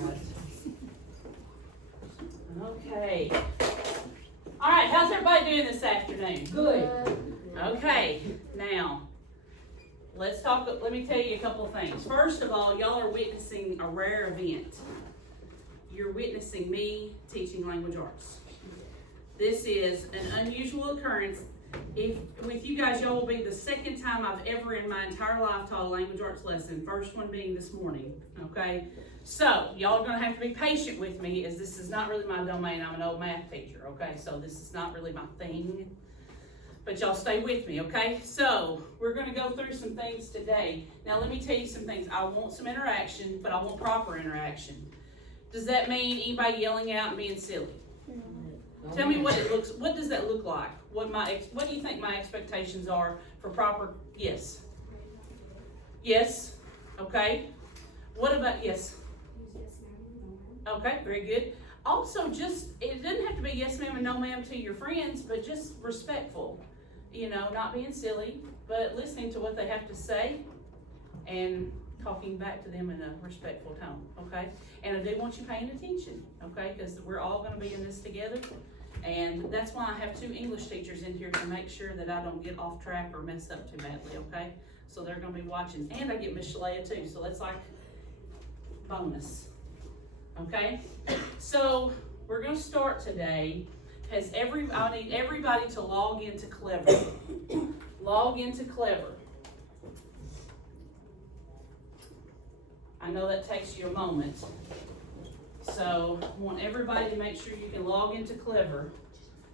right. Okay. All right, how's everybody doing this afternoon? Good. Okay, now, let me tell you a couple of things. First of all, y'all are witnessing a rare event. You're witnessing me teaching language arts. This is an unusual occurrence. With you guys, y'all will be the second time I've ever in my entire life taught a language arts lesson. First one being this morning, okay? So, y'all are gonna have to be patient with me as this is not really my domain. I'm an old math teacher, okay? So this is not really my thing. But y'all stay with me, okay? So, we're gonna go through some things today. Now let me tell you some things. I want some interaction, but I want proper interaction. Does that mean anybody yelling out and being silly? Tell me what does that look like? What do you think my expectations are for proper, yes? Yes, okay. What about, yes? Okay, very good. Also, it doesn't have to be yes ma'am and no ma'am to your friends, but just respectful. You know, not being silly, but listening to what they have to say and talking back to them in a respectful tone, okay? And I do want you paying attention, okay? Because we're all going to be in this together. And that's why I have 2 English teachers in here to make sure that I don't get off track or mess up too badly, okay? So they're going to be watching. And I get Miss Shalea too, so that's like bonus, okay? So we're going to start today. I need everybody to log into Clever. Log into Clever. I know that takes you a moment. So I want everybody to make sure you can log into Clever,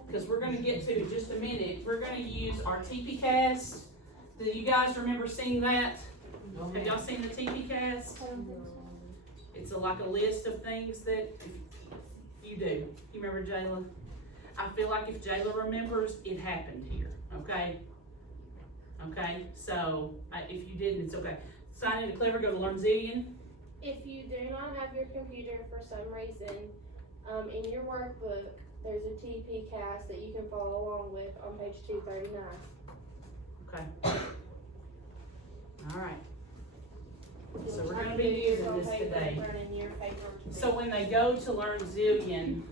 because we're going to get to in just a minute. We're going to use our TP-Cast. Do you guys remember seeing that? Have y'all seen the TP-Cast? It's like a list of things that you do. You remember Jayla? I feel like if Jayla remembers, it happened here. Okay? Okay? So if you didn't, it's okay. Sign into Clever, go to Learnzillion. If you do not have your computer for some reason, in your workbook, there's a TP-Cast that you can follow along with on page 239. Okay. All right. So we're going to be using this today. So when they go to Learnzillion,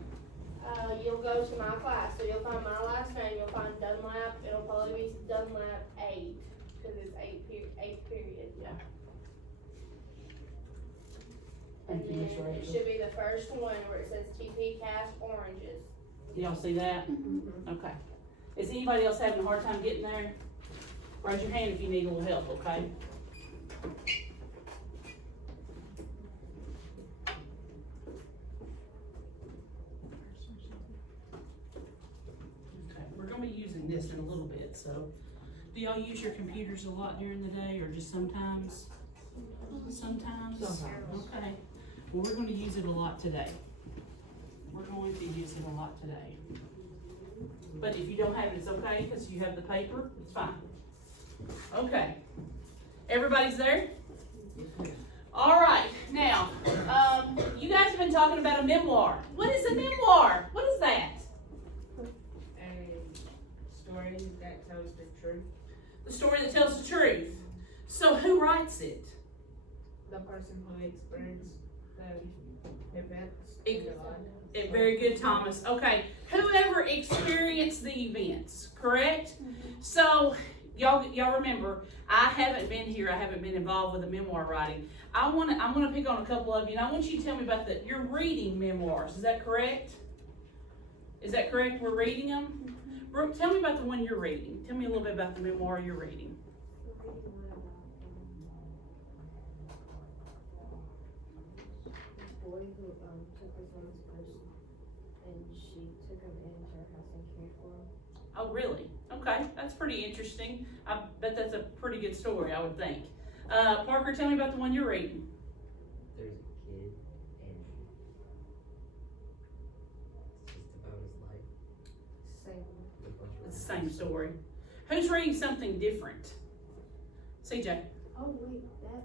you'll go to my class. So you'll find my last name. You'll find Dunlap. It'll probably be Dunlap 8 because it's 8th period. Yeah. And Thank you, Miss then it Rachel. should be the first one where it says TP-Cast oranges. Y'all see that? Mm-hmm. Okay. Is anybody else having a hard time getting there? Raise your hand if you need a little help, okay? Okay, we're going to be using this in a little bit, so. Do y'all use your computers a lot during the day or just sometimes? Sometimes? Okay. Well, we're going to use it a lot today. We're going to use it a lot today. But if you don't have it, it's okay, because you have the paper, it's fine. Okay. Everybody's there? All right. Now, you guys have been talking about a memoir. What is a memoir? What is that? A story that tells the truth. The story that tells the truth. So who writes it? The person who experienced the events. Very good, Thomas. Okay. Whoever experienced the events, correct? So y'all remember, I haven't been here. I haven't been involved with the memoir writing. I'm gonna pick on a couple of you, and I want you to tell me about you're reading memoirs. Is that correct? Is that correct? We're reading them. Brooke, tell me about the one you're reading. Tell me a little bit about the memoir you're reading. Boy who took his mom's purse and she took him into her house and cared for him. Oh, really? Okay, that's pretty interesting. I bet that's a pretty good story, I would think. Parker, tell me about the one you're reading. There's a kid and it's just about his life. Same. With a bunch of It's the same story. Who's reading something different? CJ. Oh wait, that one.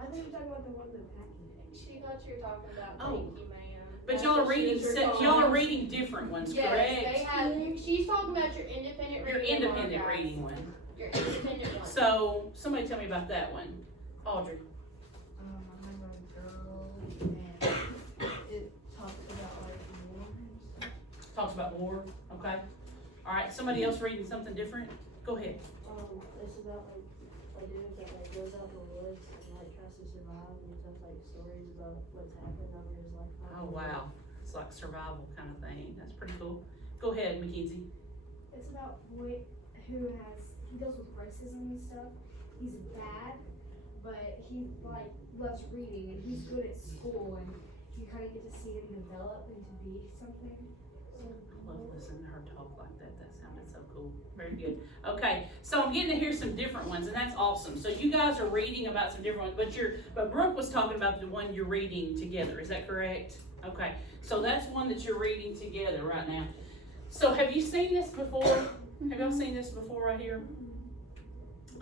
I think you're talking about the one in the package. She thought you were talking about Oh. Thank You, ma'am. But That's y'all are what she reading was recalling. y'all are reading different ones, Yes, correct? they have. She's talking about your independent Your reading. independent one, guys. reading one. Your independent one. So somebody tell me about that one. Audrey. I remember a girl and talks about war, okay? All right, somebody else reading something different? Go ahead. It's about a dude that goes out in the woods and tries to survive, and he tells stories about what's happened over his lifetime. Oh, wow. It's like survival kind of thing. That's pretty cool. Go ahead, Mackenzie. It's about a boy who he deals with racism and stuff. He's bad, but he loves reading and he's good at school, and you kind of get to see him develop into be something. I love listening to her talk like that. That sounded so cool. Very good. Okay, so I'm getting to hear some different ones, and that's awesome. So you guys are reading about some different ones, but Brooke was talking about the one you're reading together. Is that correct? Okay, so that's one that you're reading together right now. So have you seen this before? Have y'all seen this before right here?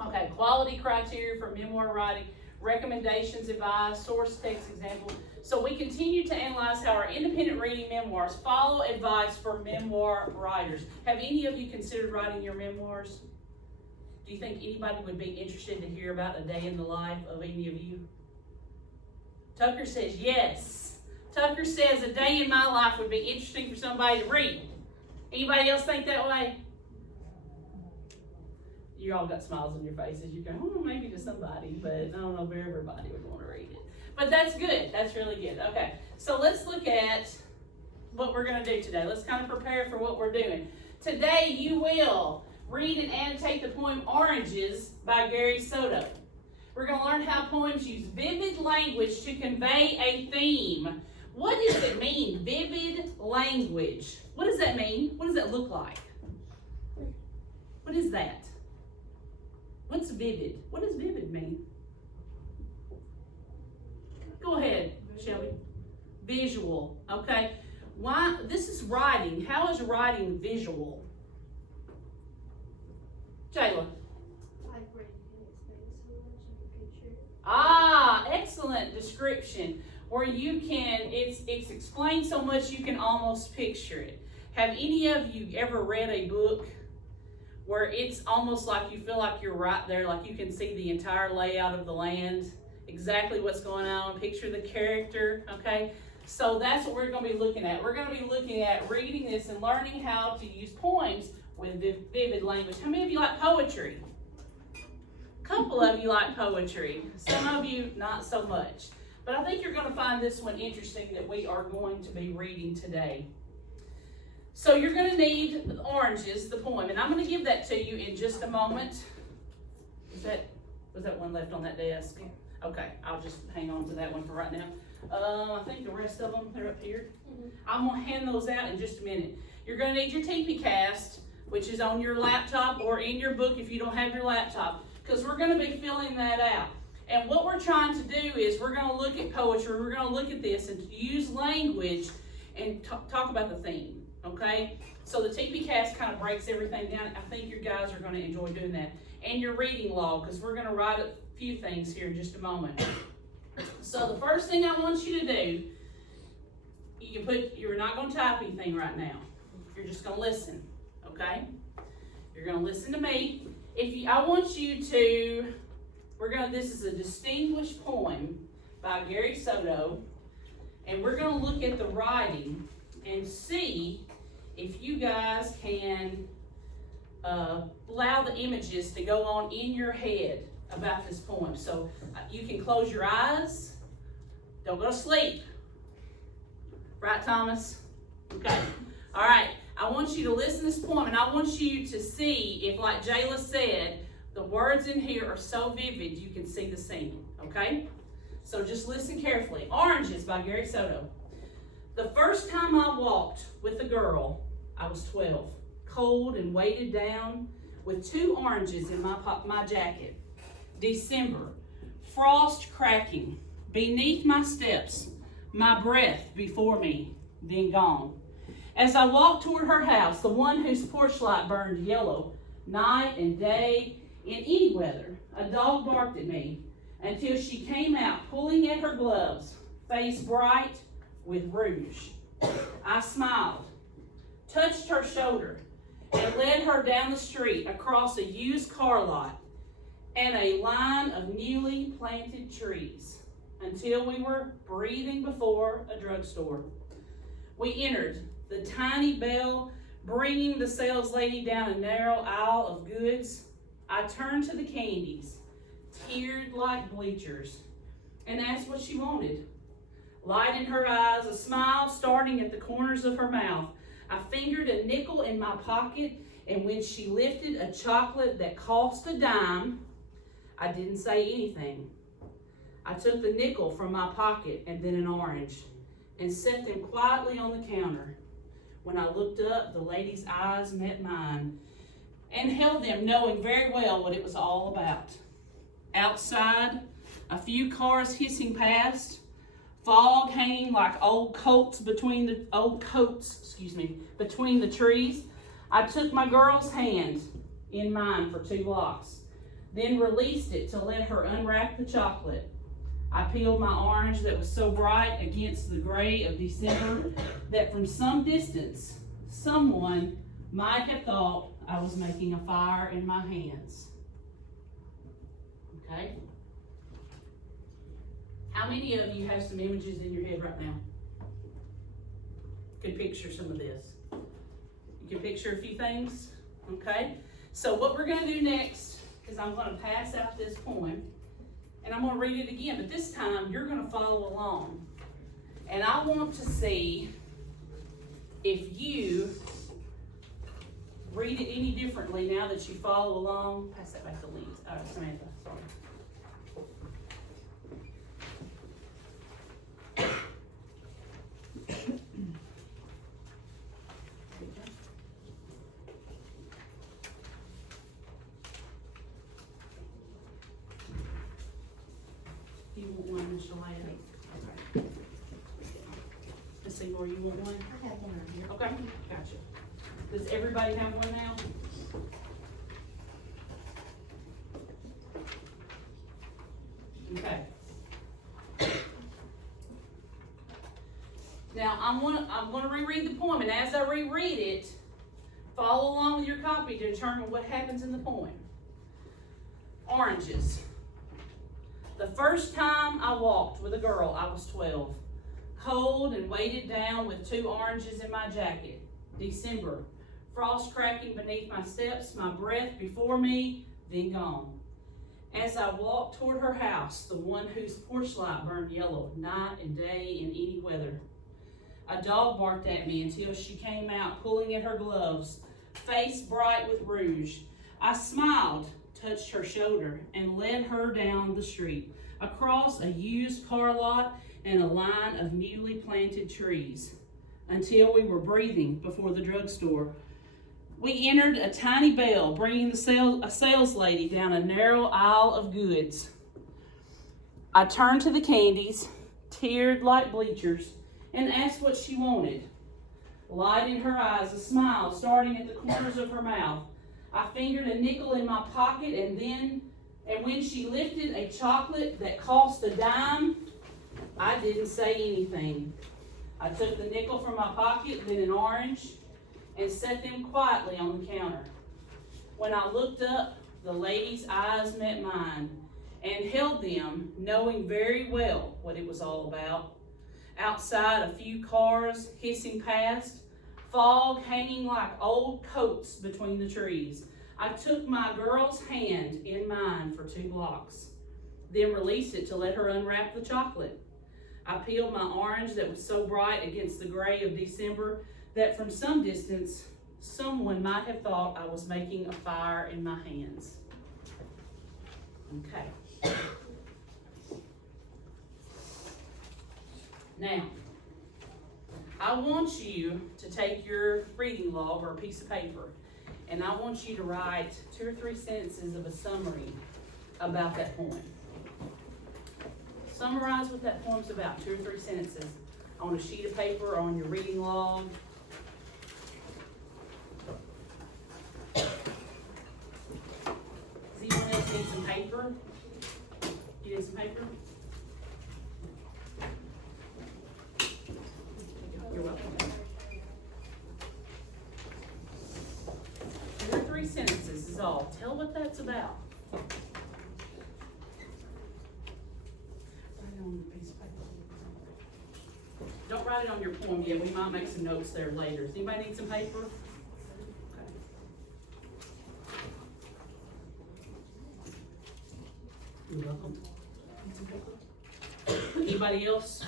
Okay, quality criteria for memoir writing, recommendations, advice, source text example. So we continue to analyze how our independent reading memoirs follow advice for memoir writers. Have any of you considered writing your memoirs? Do you think anybody would be interested to hear about a day in the life of any of you? Tucker says yes. Tucker says a day in my life would be interesting for somebody to read. Anybody else think that way? You all got smiles on your faces. You go, oh, maybe to somebody, but I don't know if everybody would want to read it. But that's good. That's really good. Okay, so let's look at what we're going to do today. Let's kind of prepare for what we're doing. Today you will read and annotate the poem Oranges by Gary Soto. We're going to learn how poems use vivid language to convey a theme. What does it mean, vivid language? What does that mean? What does that look like? What is that? What's vivid? What does vivid mean? Go ahead, Shelby. Visual, okay. Why? This is writing. How is writing visual? Jayla. Like where you can explain so much in a picture. Ah, excellent description. Where you can, it's explained so much you can almost picture it. Have any of you ever read a book where it's almost like you feel like you're right there, like you can see the entire layout of the land, exactly what's going on, picture the character, okay? So that's what we're going to be looking at. We're going to be looking at reading this and learning how to use poems with vivid language. How many of you like poetry? A couple of you like poetry. Some of you not so much. But I think you're going to find this one interesting that we are going to be reading today. So you're going to need Oranges, the poem, and I'm going to give that to you in just a moment. Was that one left on that desk? Okay, I'll just hang on to that one for right now. I think the rest of them, they're up here. I'm going to hand those out in just a minute. You're going to need your TP Cast, which is on your laptop or in your book if you don't have your laptop, because we're going to be filling that out. And what we're trying to do is we're going to look at poetry, we're going to look at this and use language and talk about the theme, okay? So the TP Cast kind of breaks everything down. I think you guys are going to enjoy doing that. And your reading log, because we're going to write a few things here in just a moment. So the first thing I want you to do, you're not going to type anything right now. You're just going to listen, okay? You're going to listen to me. I want you to, this is a distinguished poem by Gary Soto, and we're going to look at the writing and see if you guys can allow the images to go on in your head about this poem. So you can close your eyes. Don't go to sleep. Right, Thomas? Okay. All right. I want you to listen to this poem, and I want you to see if, like Jayla said, the words in here are so vivid you can see the scene. Okay? So just listen carefully. Oranges by Gary Soto. The first time I walked with a girl, I was 12, cold and weighted down with 2 oranges in my jacket. December, frost cracking beneath my steps, my breath before me, then gone. As I walked toward her house, the one whose porch light burned yellow, night and day, in any weather, a dog barked at me until she came out pulling at her gloves, face bright with rouge. I smiled, touched her shoulder, and led her down the street across a used car lot and a line of newly planted trees until we were breathing before a drugstore. We entered the tiny bell bringing the sales lady down a narrow aisle of goods. I turned to the candies, tiered like bleachers, and asked what she wanted. Light in her eyes, a smile starting at the corners of her mouth. I fingered a nickel in my pocket, and when she lifted a chocolate that cost a dime, I didn't say anything. I took the nickel from my pocket and then an orange and set them quietly on the counter. When I looked up, the lady's eyes met mine and held them, knowing very well what it was all about. Outside, a few cars hissing past, fog hanging like old coats between the trees. I took my girl's hand in mine for 2 blocks, then released it to let her unwrap the chocolate. I peeled my orange that was so bright against the gray of December that from some distance, someone might have thought I was making a fire in my hands. Okay? How many of you have some images in your head right now? Could picture some of this. You can picture a few things, okay? So what we're going to do next is I'm going to pass out this poem, and I'm going to read it again, but this time you're going to follow along. And I want to see if you read it any differently now that you follow along. Pass that back to Samantha, sorry. You want one, Mr. Lane? Okay. Miss Seymour, you want one? I have one right here. Okay, gotcha. Does everybody have one now? Okay. Now I'm gonna reread the poem, and as I reread it, follow along with your copy to determine what happens in the poem. Oranges. The first time I walked with a girl, I was 12. Cold and weighted down with 2 oranges in my jacket. December. Frost cracking beneath my steps, my breath before me, then gone. As I walked toward her house, the one whose porch light burned yellow, night and day in any weather. A dog barked at me until she came out, pulling at her gloves, face bright with rouge. I smiled, touched her shoulder, and led her down the street, across a used car lot and a line of newly planted trees, until we were breathing before the drugstore. We entered a tiny bell, bringing a sales lady down a narrow aisle of goods. I turned to the candies, tiered like bleachers, and asked what she wanted. Light in her eyes, a smile starting at the corners of her mouth. I fingered a nickel in my pocket, and when she lifted a chocolate that cost a dime, I didn't say anything. I took the nickel from my pocket, then an orange, and set them quietly on the counter. When I looked up, the lady's eyes met mine and held them, knowing very well what it was all about. Outside, a few cars hissing past, fog hanging like old coats between the trees. I took my girl's hand in mine for 2 blocks, then released it to let her unwrap the chocolate. I peeled my orange that was so bright against the gray of December that from some distance, someone might have thought I was making a fire in my hands. Okay. Now, I want you to take your reading log or a piece of paper, and I want you to write 2 or 3 sentences of a summary about that poem. Summarize what that poem's about, 2 or 3 sentences on a sheet of paper or on your reading log. Does anyone else need some paper? You need some paper? You're welcome. 2 or 3 sentences is all. Tell what that's about. Write it on a piece of paper. Don't write it on your poem yet, we might make some notes there later. Does anybody need some paper? Okay. You're welcome. Need some paper? Anybody else?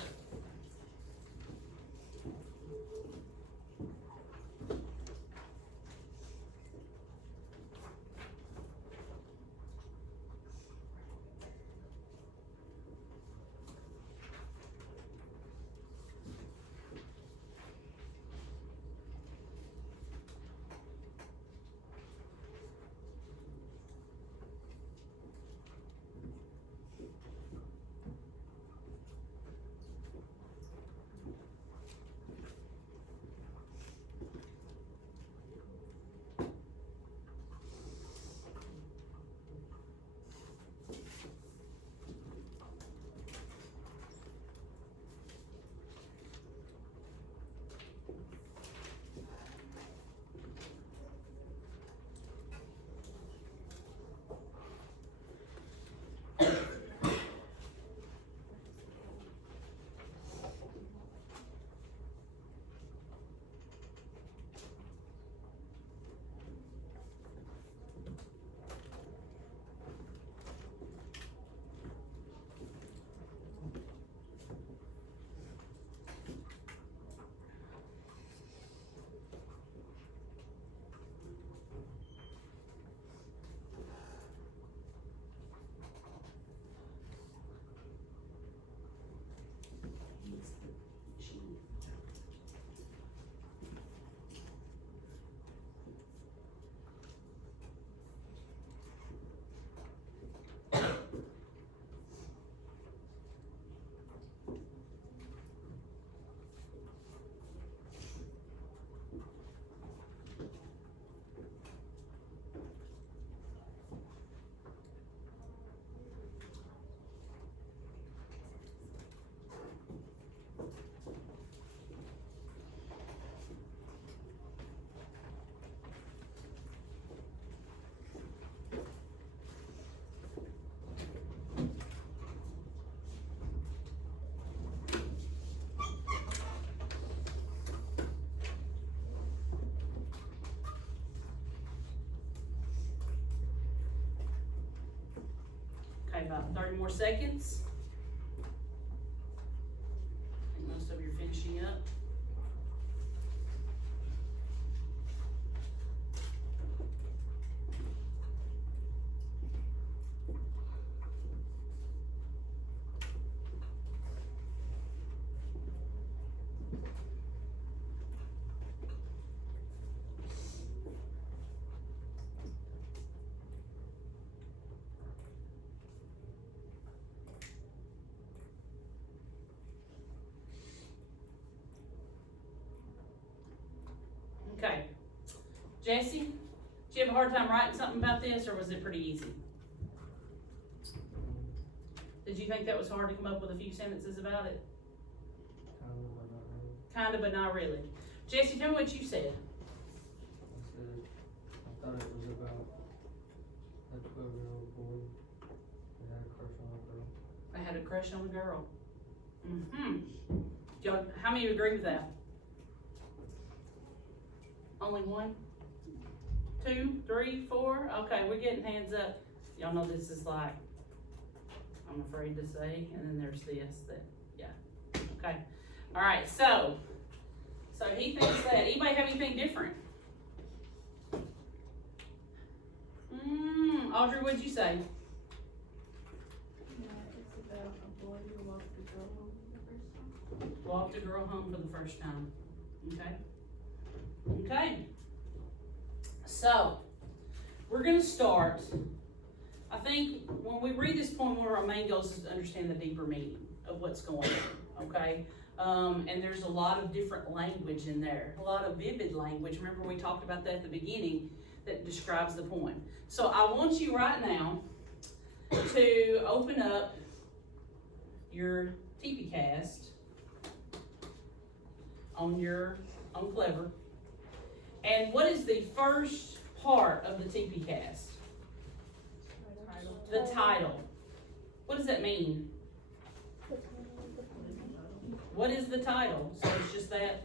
Okay, about 30 more seconds. I think most of you are finishing up. Okay. Jesse, did you have a hard time writing something about this, or was it pretty easy? Did you think that was hard to come up with a few sentences about it? Kind of, but not really. Jesse, tell me what you said. I thought it was about a 12-year-old boy that had a crush on a girl. I had a crush on a girl. Y'all, how many of you agree with that? Only one? 2, 3, 4? Okay, we're getting hands up. Y'all know this is like, I'm afraid to say, and then there's this, that, yeah. Okay, all right, so he thinks that. Anybody have anything different? Audrey, what'd you say? It's about a boy who walked a girl home for the first time. Walked a girl home for the first time. Okay. Okay. So, we're going to start. I think when we read this poem, one of our main goals is to understand the deeper meaning of what's going on. Okay. And there's a lot of different language in there, a lot of vivid language. Remember, we talked about that at the beginning that describes the poem. So, I want you right now to open up your TPCast on Clever. And what is the first part of the TPCast? The title. What does that mean? What is the title? So it's just that,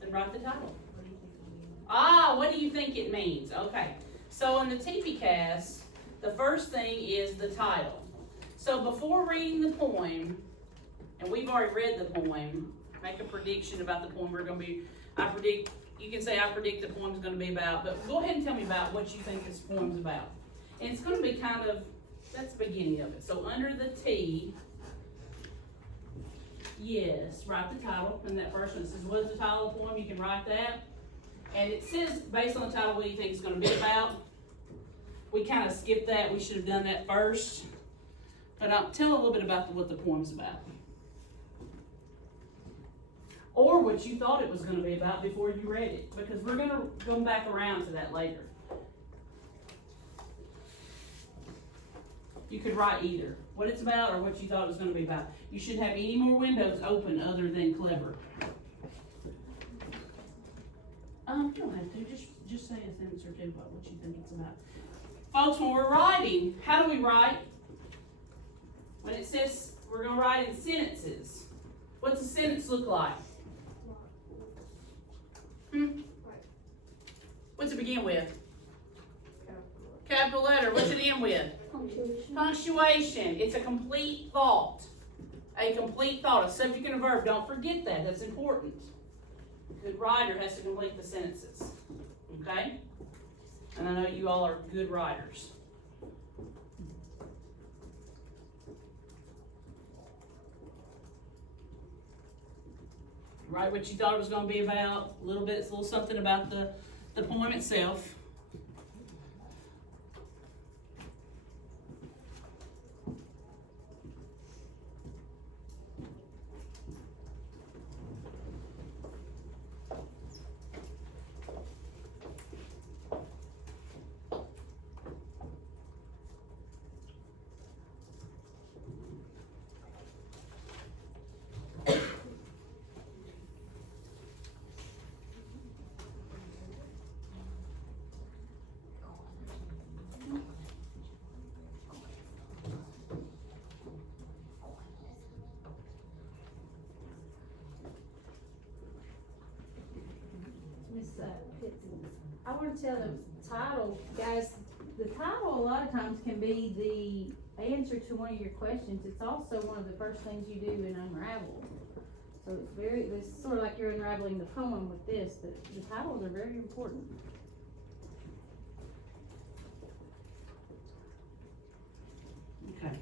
then write the title. What do you think it means? What do you think it means? Okay, so in the TPCast, the first thing is the title. So before reading the poem, and we've already read the poem, make a prediction about the poem we're going to be, you can say I predict the poem's going to be about, but go ahead and tell me about what you think this poem's about. And it's going to be kind of, that's the beginning of it. So under the T, yes, write the title, and that first one says, what is the title of the poem? You can write that. And it says, based on the title, what do you think it's going to be about? We kind of skipped that. We should have done that first. But I'll tell a little bit about what the poem's about. Or what you thought it was going to be about before you read it. Because we're going to go back around to that later. You could write either what it's about or what you thought it was going to be about. You shouldn't have any more windows open other than clever. You don't have to. Just say a sentence or two about what you think it's about. Folks, when we're writing, how do we write? When it says we're going to write in sentences, what's a sentence look like? What's it begin with? Capital letter. What's it end with? Punctuation. Punctuation. It's a complete thought. A complete thought. A subject and a verb. Don't forget that. That's important. A good writer has to complete the sentences. Okay? And I know you all are good writers. Write what you thought it was going to be about. A little bit, it's a little something about the poem itself. I want to tell the title, guys, the title a lot of times can be the answer to one of your questions. It's also one of the first things you do in Unravel. So it's sort of like you're unraveling the poem with this. The titles are very important. Okay.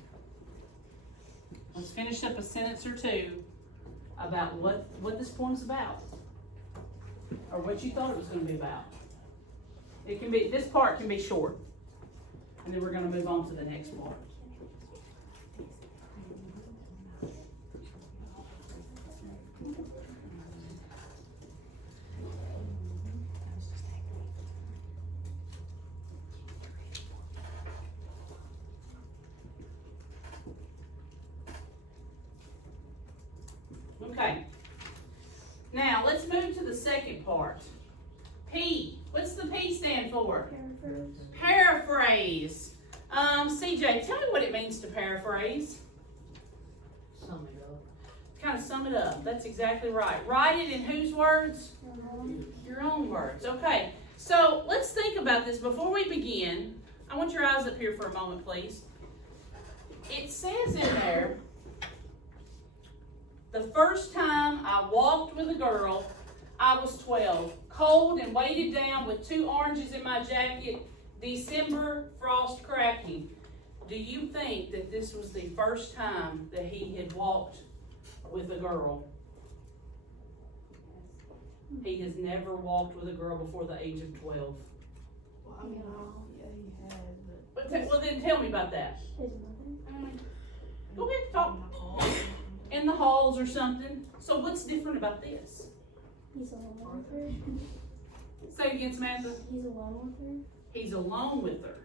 Let's finish up a sentence or two about what this poem's about. Or what you thought it was going to be about. It can be, this part can be short. And then we're going to move on to the next part. Okay. Now, let's move to the second part. P. What's the P stand for? Paraphrase. CJ, tell me what it means to paraphrase. Sum it up. Kind of sum it up. That's exactly right. Write it in whose words? Your own words. Okay. So, let's think about this. Before we begin, I want your eyes up here for a moment, please. It says in there, the first time I walked with a girl, I was 12, cold and weighted down with 2 oranges in my jacket, December frost cracking. Do you think that this was the first time that he had walked with a girl? He has never walked with a girl before the age of 12. Well, I mean, yeah, he has, but. Well, then tell me about that. His mother. Go ahead, talk. In the halls or something. So what's different about this? He's alone with her. Say it again, Samantha. He's alone with her. He's alone with her.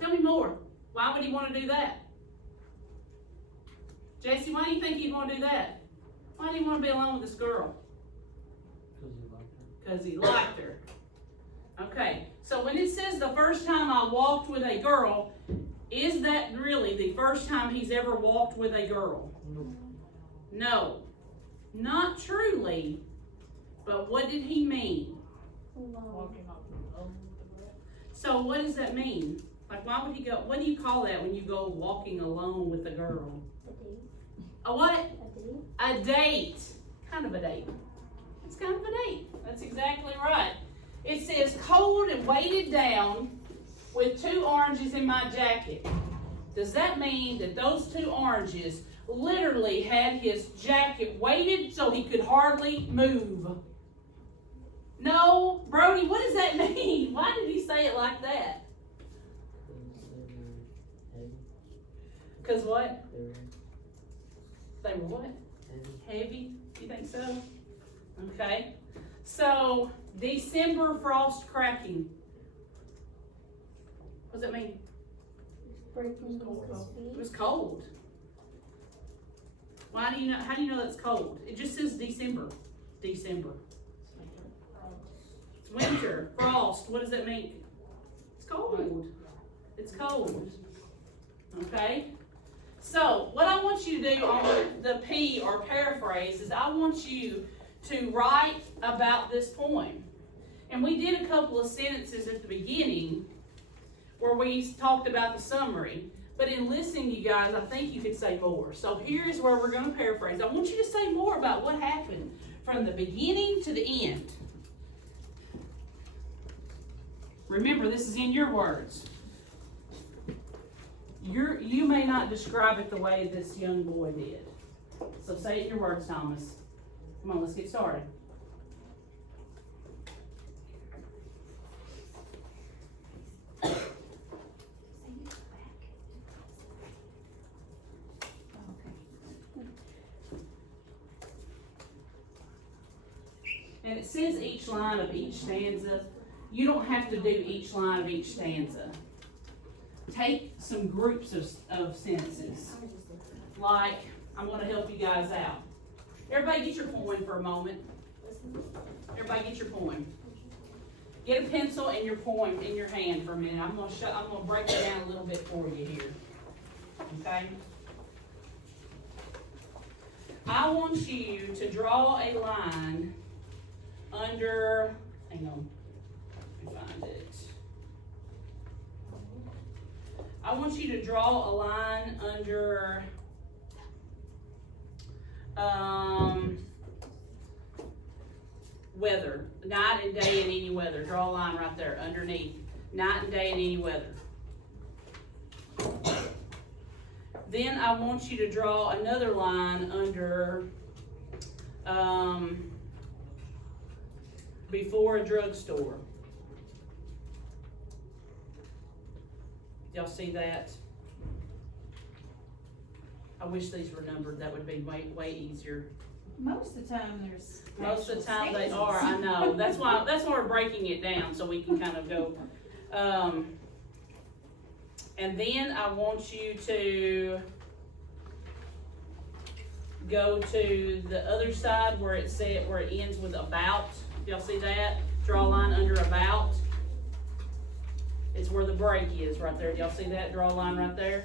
Tell me more. Why would he want to do that? Jesse, why do you think he'd want to do that? Why do you want to be alone with this girl? Because he liked her. Okay, so when it says the first time I walked with a girl, Is that really the first time he's ever walked with a girl? No. Not truly. But what did he mean? Walking off the road with the rat. So what does that mean? Like, why would he go, what do you call that when you go walking alone with a girl? A date. A what? A date. A date. Kind of a date. It's kind of a date. That's exactly right. It says cold and weighted down with 2 oranges in my jacket. Does that mean that those 2 oranges literally had his jacket weighted so he could hardly move? No. Brody, what does that mean? Why did he say it like that? Because what? They were what? Heavy? You think so? Okay. So, December frost cracking. What does that mean? Breaking his It feet. was cold. Why do you know? How do you know that's cold? It just says December. December. It's winter. Frost. What does that mean? It's cold. It's cold. Okay? So, what I want you to do on the P or paraphrase is I want you to write about this poem. And we did a couple of sentences at the beginning where we talked about the summary. But in listening, you guys, I think you could say more. So here's where we're going to paraphrase. I want you to say more about what happened from the beginning to the end. Remember, this is in your words. You may not describe it the way this young boy did. So say it in your words, Thomas. Come on, let's get started. And it says each line of each stanza. You don't have to do each line of each stanza. Take some groups of sentences. Like, I'm going to help you guys out. Everybody get your poem for a moment. Everybody get your poem. Get a pencil and your poem in your hand for a minute. I'm going to break it down a little bit for you here. Okay? I want you to draw a line under, hang on, let me find it. I want you to draw a line under weather, night and day in any weather. Draw a line right there underneath, night and day in any weather. Then I want you to draw another line under before a drugstore. Y'all see that? I wish these were numbered. That would be way easier. Most of the time there's. Most of the time they stanzas. are, I know. That's why we're breaking it down so we can kind of go. And then I want you to go to the other side where it ends with about. Y'all see that? Draw a line under about. It's where the break is right there. Y'all see that? Draw a line right there.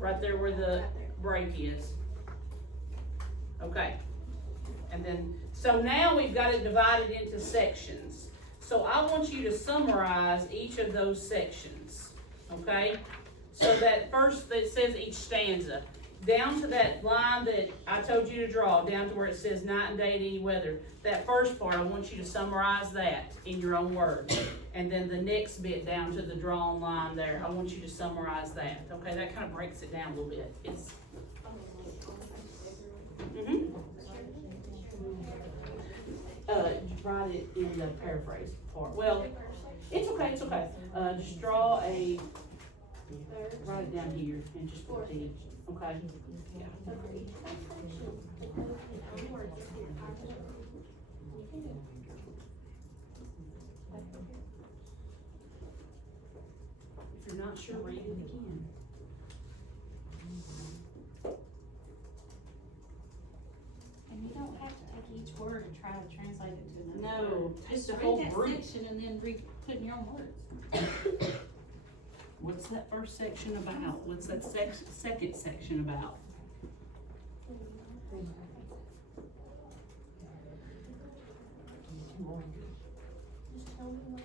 Right there where the break is. Okay. And then, so now we've got it divided into sections. So I want you to summarize each of those sections. Okay? So that first, that says each stanza. Down to that line that I told you to draw, down to where it says night and day in any weather. That first part, I want you to summarize that in your own words. And then the next bit down to the drawn line there, I want you to summarize that. Okay, that kind of breaks it down a little bit. It's write it in the paraphrase part. Well, it's okay, it's okay. Just draw a, write it down here and just put the, okay? Yeah. If you're not sure, read it again. And you don't have to take each word and try to translate it to another No, word. just Just the whole read that group. section and then put in your own words. What's that first section about? What's that second section about? Just tell me what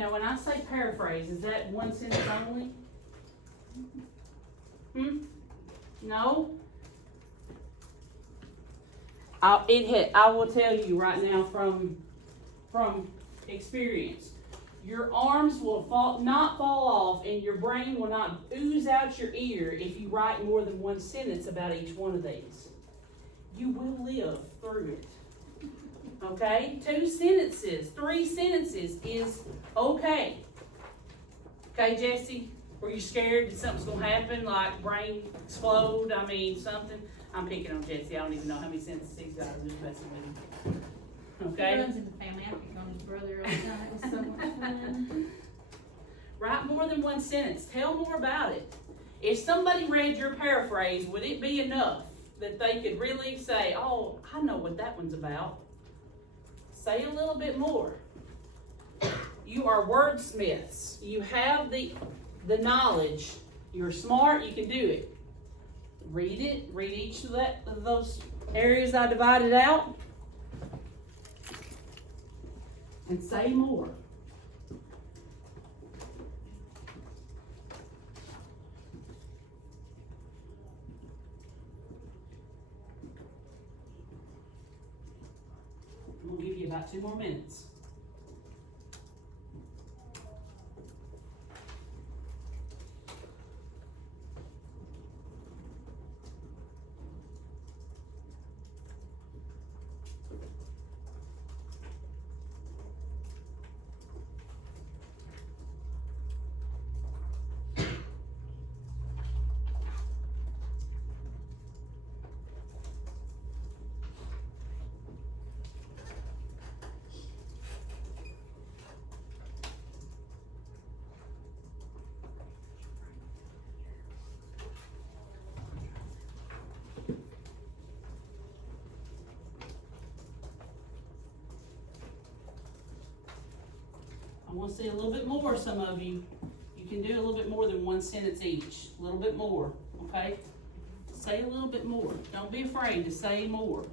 Now, when I say paraphrase, is that one sentence only? No? I will tell you right now from experience, your arms will not fall off and your brain will not ooze out your ear if you write more than one sentence about each one of these. You will live through it. Okay? 2 sentences, 3 sentences is okay. Okay, Jesse? Were you scared that something's gonna happen, like brain explode? I mean, something? I'm picking on Jesse. I don't even know how many sentences he's got. I'm just messing with him. Okay? He runs in the family. I pick on his brother all the time. It was so much fun. Write more than one sentence. Tell more about it. If somebody read your paraphrase, would it be enough that they could really say, oh, I know what that one's about? Say a little bit more. You are wordsmiths. You have the knowledge. You're smart. You can do it. Read it. Read each of those areas I divided out. And say more. We'll give you about 2 more minutes. I want to see a little bit more, some of you. You can do a little bit more than 1 sentence each. A little bit more, okay? Say a little bit more. Don't be afraid to say more.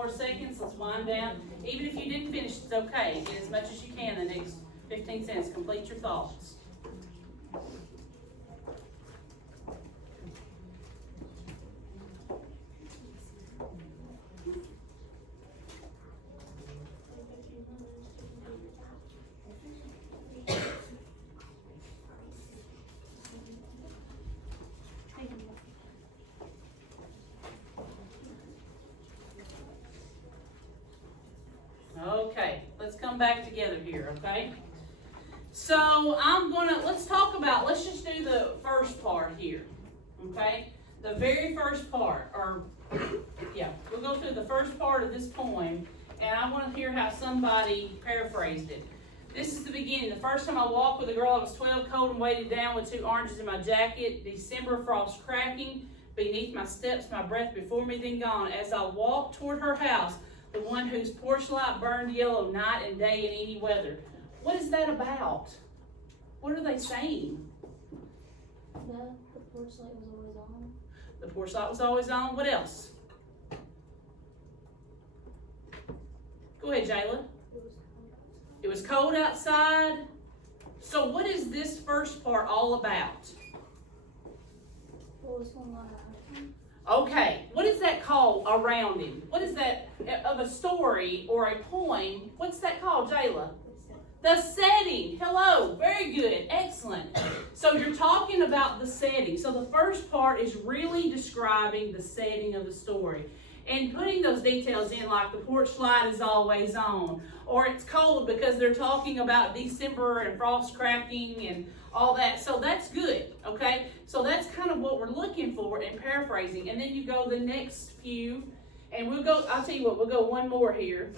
more seconds, let's wind down. Even if you didn't finish, it's okay. Get as much as you can in the next 15 seconds. Complete your thoughts. Okay, let's come back together here, okay? So let's just do the first part here, okay? The very first part, we'll go through the first part of this poem, and I want to hear how somebody paraphrased it. This is the beginning. The first time I walked with a girl, I was 12, cold and weighted down with 2 oranges in my jacket. December frost cracking beneath my steps, my breath before me then gone. As I walked toward her house, the one whose porch light burned yellow night and day in any weather. What is that about? What are they saying? The porch light was always on. The porch light was always on. What else? Go ahead, Jayla. It was cold outside. So what is this first part all about? What was going on? Okay, what is that called around him? What is that of a story or a poem? What's that called, Jayla? The setting. Hello, very good, excellent. So you're talking about the setting. So the first part is really describing the setting of the story and putting those details in, like the porch light is always on, or it's cold because they're talking about December and frost cracking and all that. So that's good, okay? So that's kind of what we're looking for in paraphrasing. And then you go the next few, and I'll tell you what, we'll go one more here.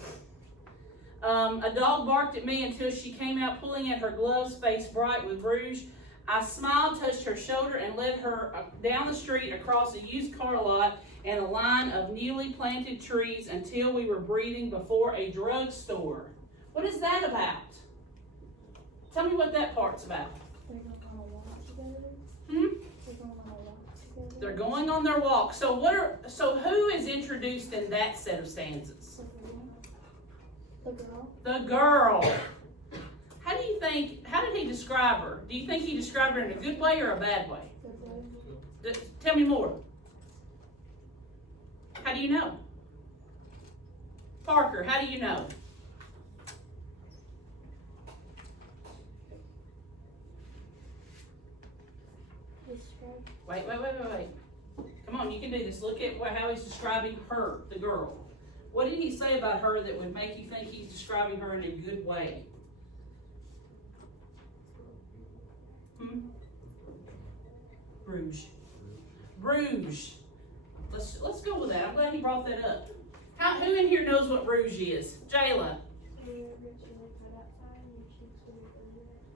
A dog barked at me until she came out pulling at her gloves, face bright with rouge. I smiled, touched her shoulder, and led her down the street across a used car lot and a line of newly planted trees until we were breathing before a drugstore. What is that about? Tell me what that part's about. They're going on a walk together. They're going on a walk together. They're going on their walk. So who is introduced in that set of stanzas? The girl. The girl. How did he describe her? Do you think he described her in a good way or a bad way? Good boy. Tell me more. How do you know? Parker, how do you know? Wait. Come on, you can do this. Look at how he's describing her, the girl. What did he say about her that would make you think he's describing her in a good way? Rouge. Let's go with that. I'm glad he brought that up. Who in here knows what rouge is? Jayla.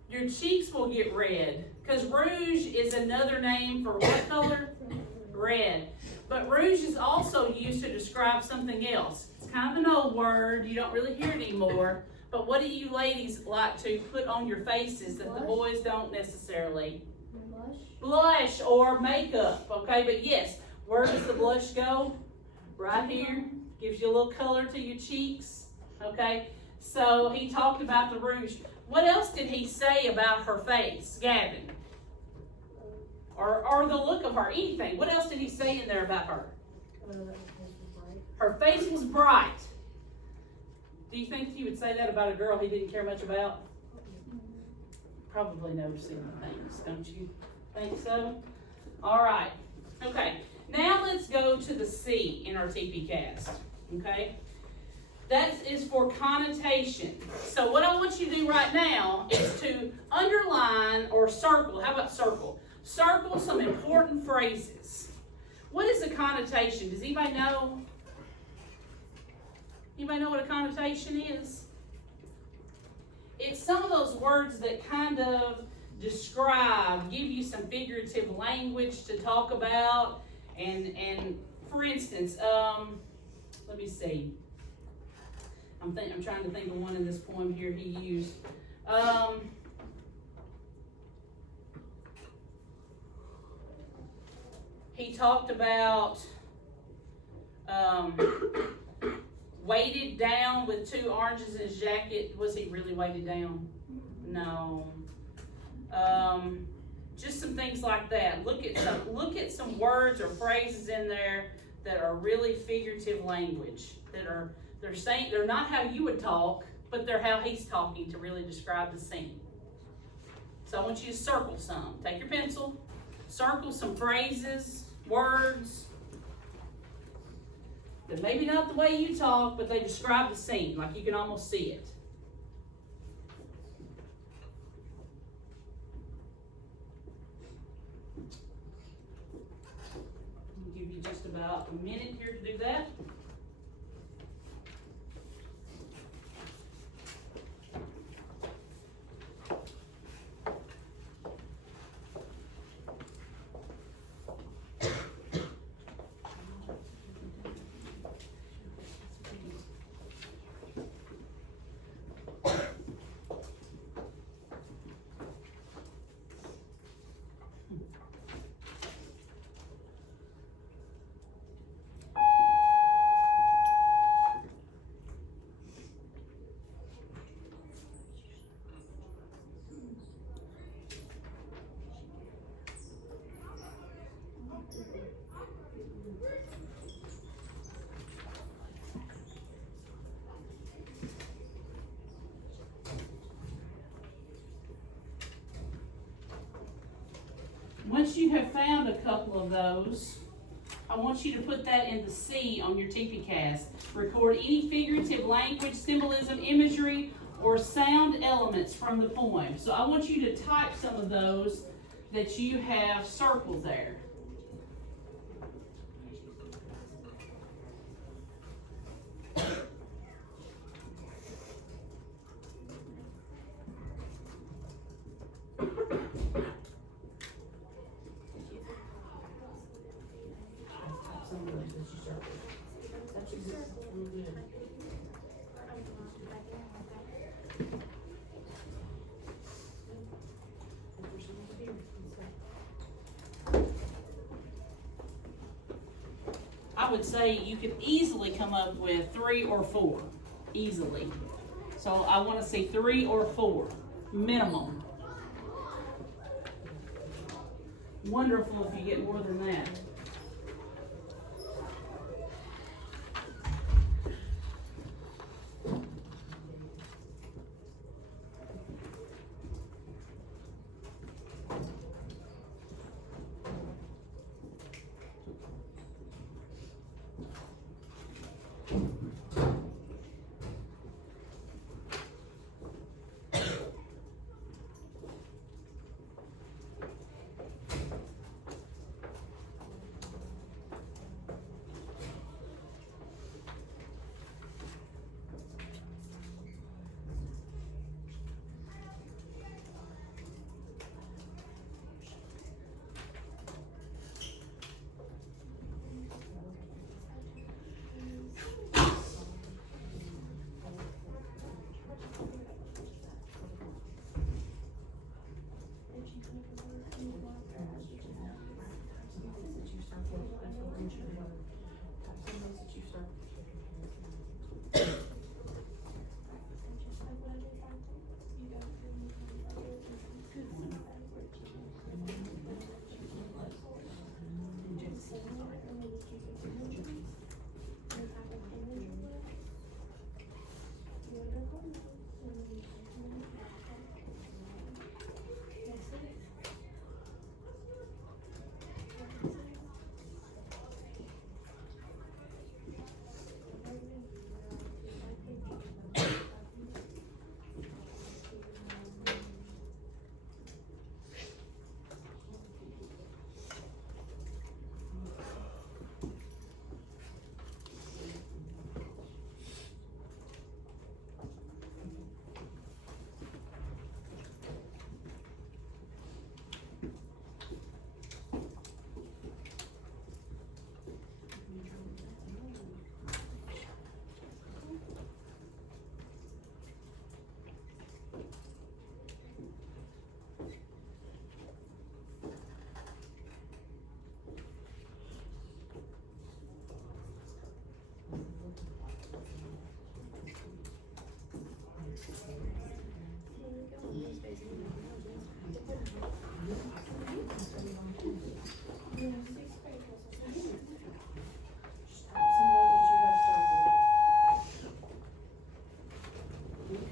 Your cheeks will get red. Because rouge is another name for what color? Red. But rouge is also used to describe something else. It's kind of an old word. You don't really hear it anymore. But what do you ladies like to put on your faces that the boys don't necessarily? Blush or makeup. Okay, but yes, where does the blush go? Right here. Gives you a little color to your cheeks. Okay, so he talked about the rouge. What else did he say about her face, Gavin? Or the look of her, anything. What else did he say in there about her? Her face was bright. Do you think he would say that about a girl he didn't care much about? Probably noticing things, don't you think so? All right. Okay. Now let's go to the C in our TP cast. Okay? That is for connotation. So what I want you to do right now is to underline or circle. How about circle? Circle some important phrases. What is a connotation? Does anybody know? Anybody know what a connotation is? It's some of those words that kind of describe, give you some figurative language to talk about. And for instance, let me see. I'm trying to think of one in this poem here he used. He talked about weighted down with 2 oranges in his jacket. Was he really weighted down? No. Just some things like that. Look at some words or phrases in there that are really figurative language. They're not how you would talk, but they're how he's talking to really describe the scene. So I want you to circle some. Take your pencil, circle some phrases, words that maybe not the way you talk, but they describe the scene, like you can almost see it. I'll give you just about a minute here to do that. Once you have found a couple of those, I want you to put that in the C on your TPCast. Record any figurative language, symbolism, imagery, or sound elements from the poem. So I want you to type some of those that you have circled there. I would say you could easily come up with 3 or 4, easily. So I want to see 3 or 4, minimum. Wonderful if you get more than that.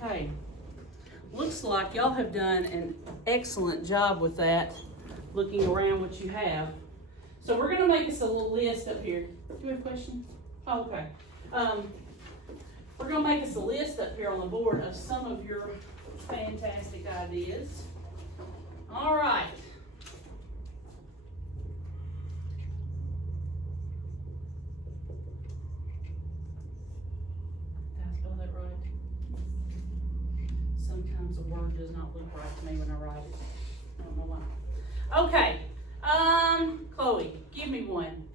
Okay. Looks like y'all have done an excellent job with that, looking around what you have. So we're gonna make us a little list up here. Do you have a question? Oh, okay. We're gonna make us a list up here on the board of some of your fantastic ideas. All right. Did I spell that right? Sometimes a word does not look right to me when I write it. I don't know why. Okay. Chloe, give me one.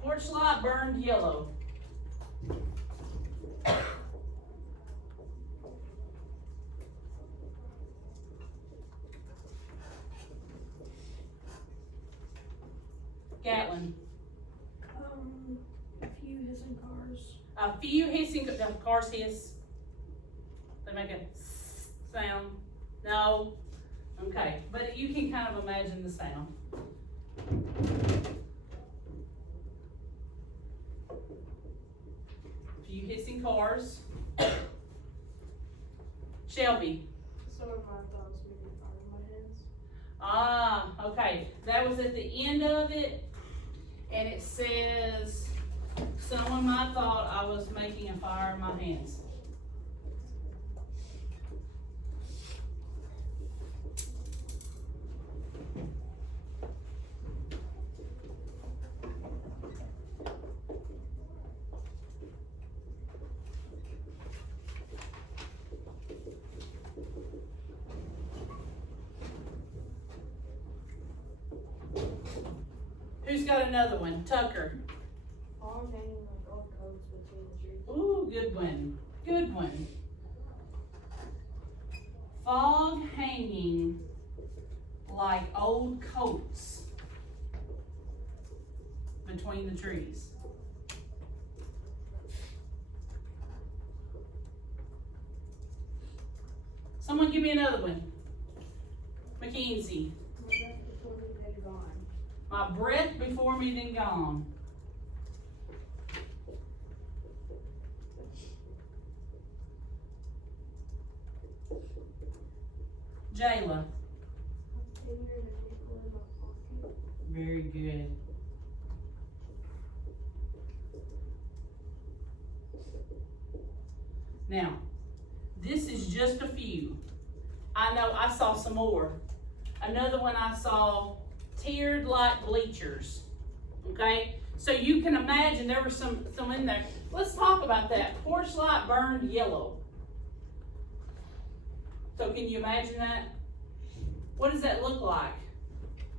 Porch light burned yellow. Gatlin. A few hissing cars. A few hissing cars hiss. They make a sound. No. Okay, but you can kind of imagine the sound. A few hissing cars. Shelby. So are my thoughts maybe out of my hands? Ah, okay. That was at the end of it, and it says, someone might thought I was making a fire in my hands. Who's got another one? Tucker. All hanging like old coats between the trees. Ooh, good one. Good one. Fog hanging like old coats between the trees. Someone give me another one. Mackenzie. My breath before me then gone. Jayla. Very good. Now, this is just a few. I know I saw some more. Another one I saw, tiered like bleachers. Okay? So you can imagine there were some in there. Let's talk about that. Porch light burned yellow. So can you imagine that? What does that look like?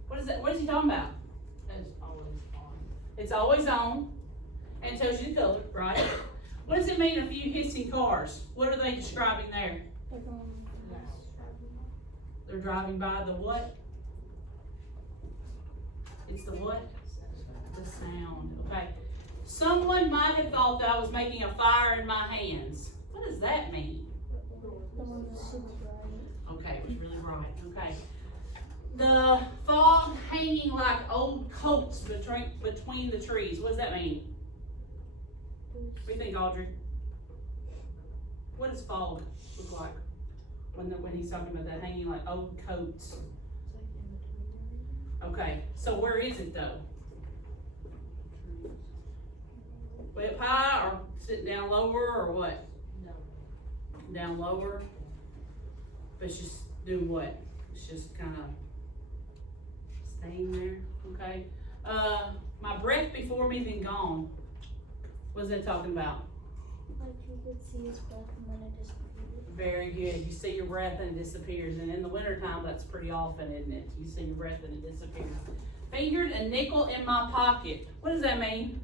What is that? What is he talking about? It's always on. It's always on and tells you the color, right? What does it mean, a few hissing cars? What are they describing there? They're driving by the what? It's the what? The sound. Okay. Someone might have thought that I was making a fire in my hands. What does that mean? Okay, it was really bright. Okay. The fog hanging like old coats between the trees. What does that mean? What do you think, Audrey? What does fog look like when he's talking about that hanging like old coats? Okay, so where is it though? Way up high or sitting down lower or what? No. Down lower. But it's just doing what? It's just kind of staying there. Okay. My breath before me then gone. What is that talking about? Like you could see his breath and then it disappeared. Very good. You see your breath and it disappears. And in the wintertime, that's pretty often, isn't it? You see your breath and it disappears. Fingered a nickel in my pocket. What does that mean?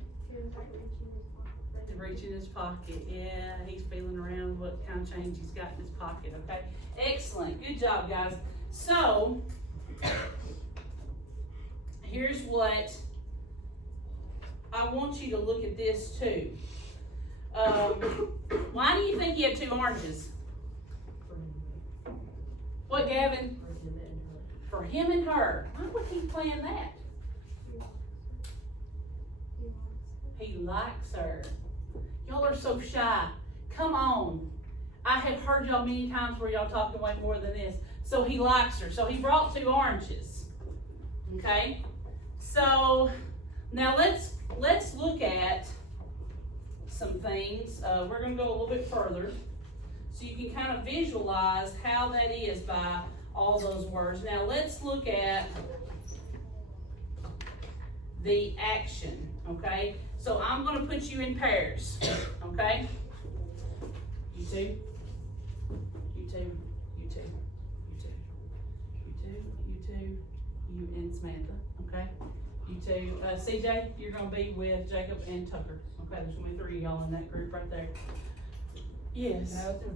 Reach in his pocket. Yeah, he's feeling around what kind of change he's got in his pocket. Okay. Excellent. Good job, guys. So, here's what I want you to look at this too. Why do you think you have two oranges? What what, Gavin? For him and her. Why would he plan that? He likes her. Y'all are so shy. Come on. I have heard y'all many times where y'all talk way more than this. So he likes her. So he brought 2 oranges. Okay? So now let's look at some things. We're going to go a little bit further so you can kind of visualize how that is by all those words. Now let's look at the action, okay? So I'm going to put you in pairs, okay? You two, you two, you two, you two, you two, you two, you and Samantha, okay? You two, CJ, you're going to be with Jacob and Tucker. Okay, there's gonna be 3 of y'all in that group right there. Yes. No, it's in the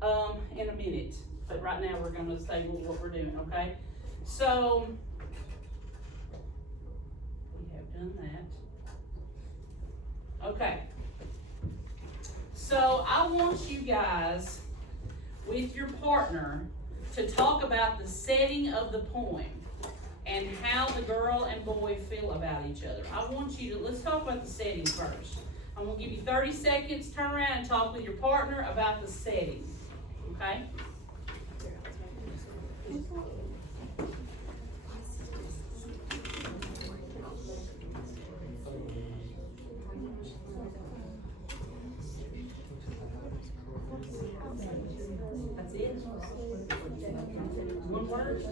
bathroom. In a minute, but right now we're gonna stay with what we're doing, okay? So, we have done that. Okay. So, I want you guys, with your partner, to talk about the setting of the poem and how the girl and boy feel about each other. I want you to, let's talk about the setting first. I'm gonna give you 30 seconds, turn around and talk with your partner about the setting, okay? That's it? One word?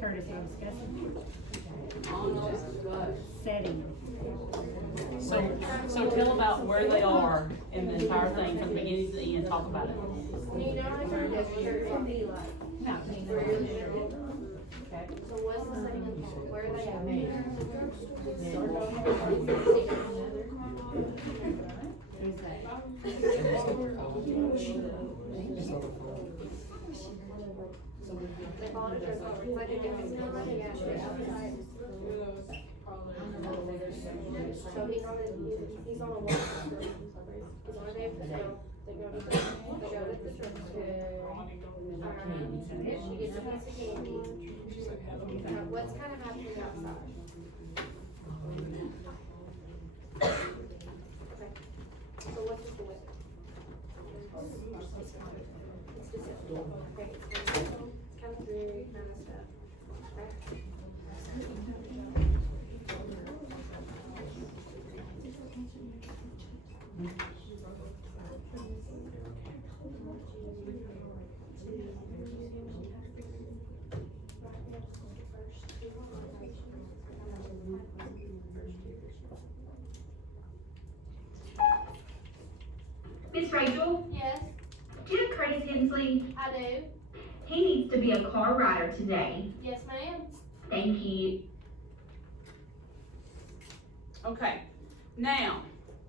Curtis, I'm discussing. Setting. So tell about where they are in the entire thing from the beginning to the end. Talk about it. You know how to turn this shirt from be like, No. where you're living? Okay. So what's the second one? Where are they at? Who's that? They bought it or like a different outside. So he's on a walk. He's on a day for sale. They go to the strip club. She gets a piece of candy. What's kind of happening outside? Okay. So what's the story? It's deceptive. Okay. It's kind of very kind of stuff. Okay. Miss Rachel, Yes, do you have Curtis Hensley? I do. He needs to be a car rider today. Yes, ma'am. Thank you. Okay. Now,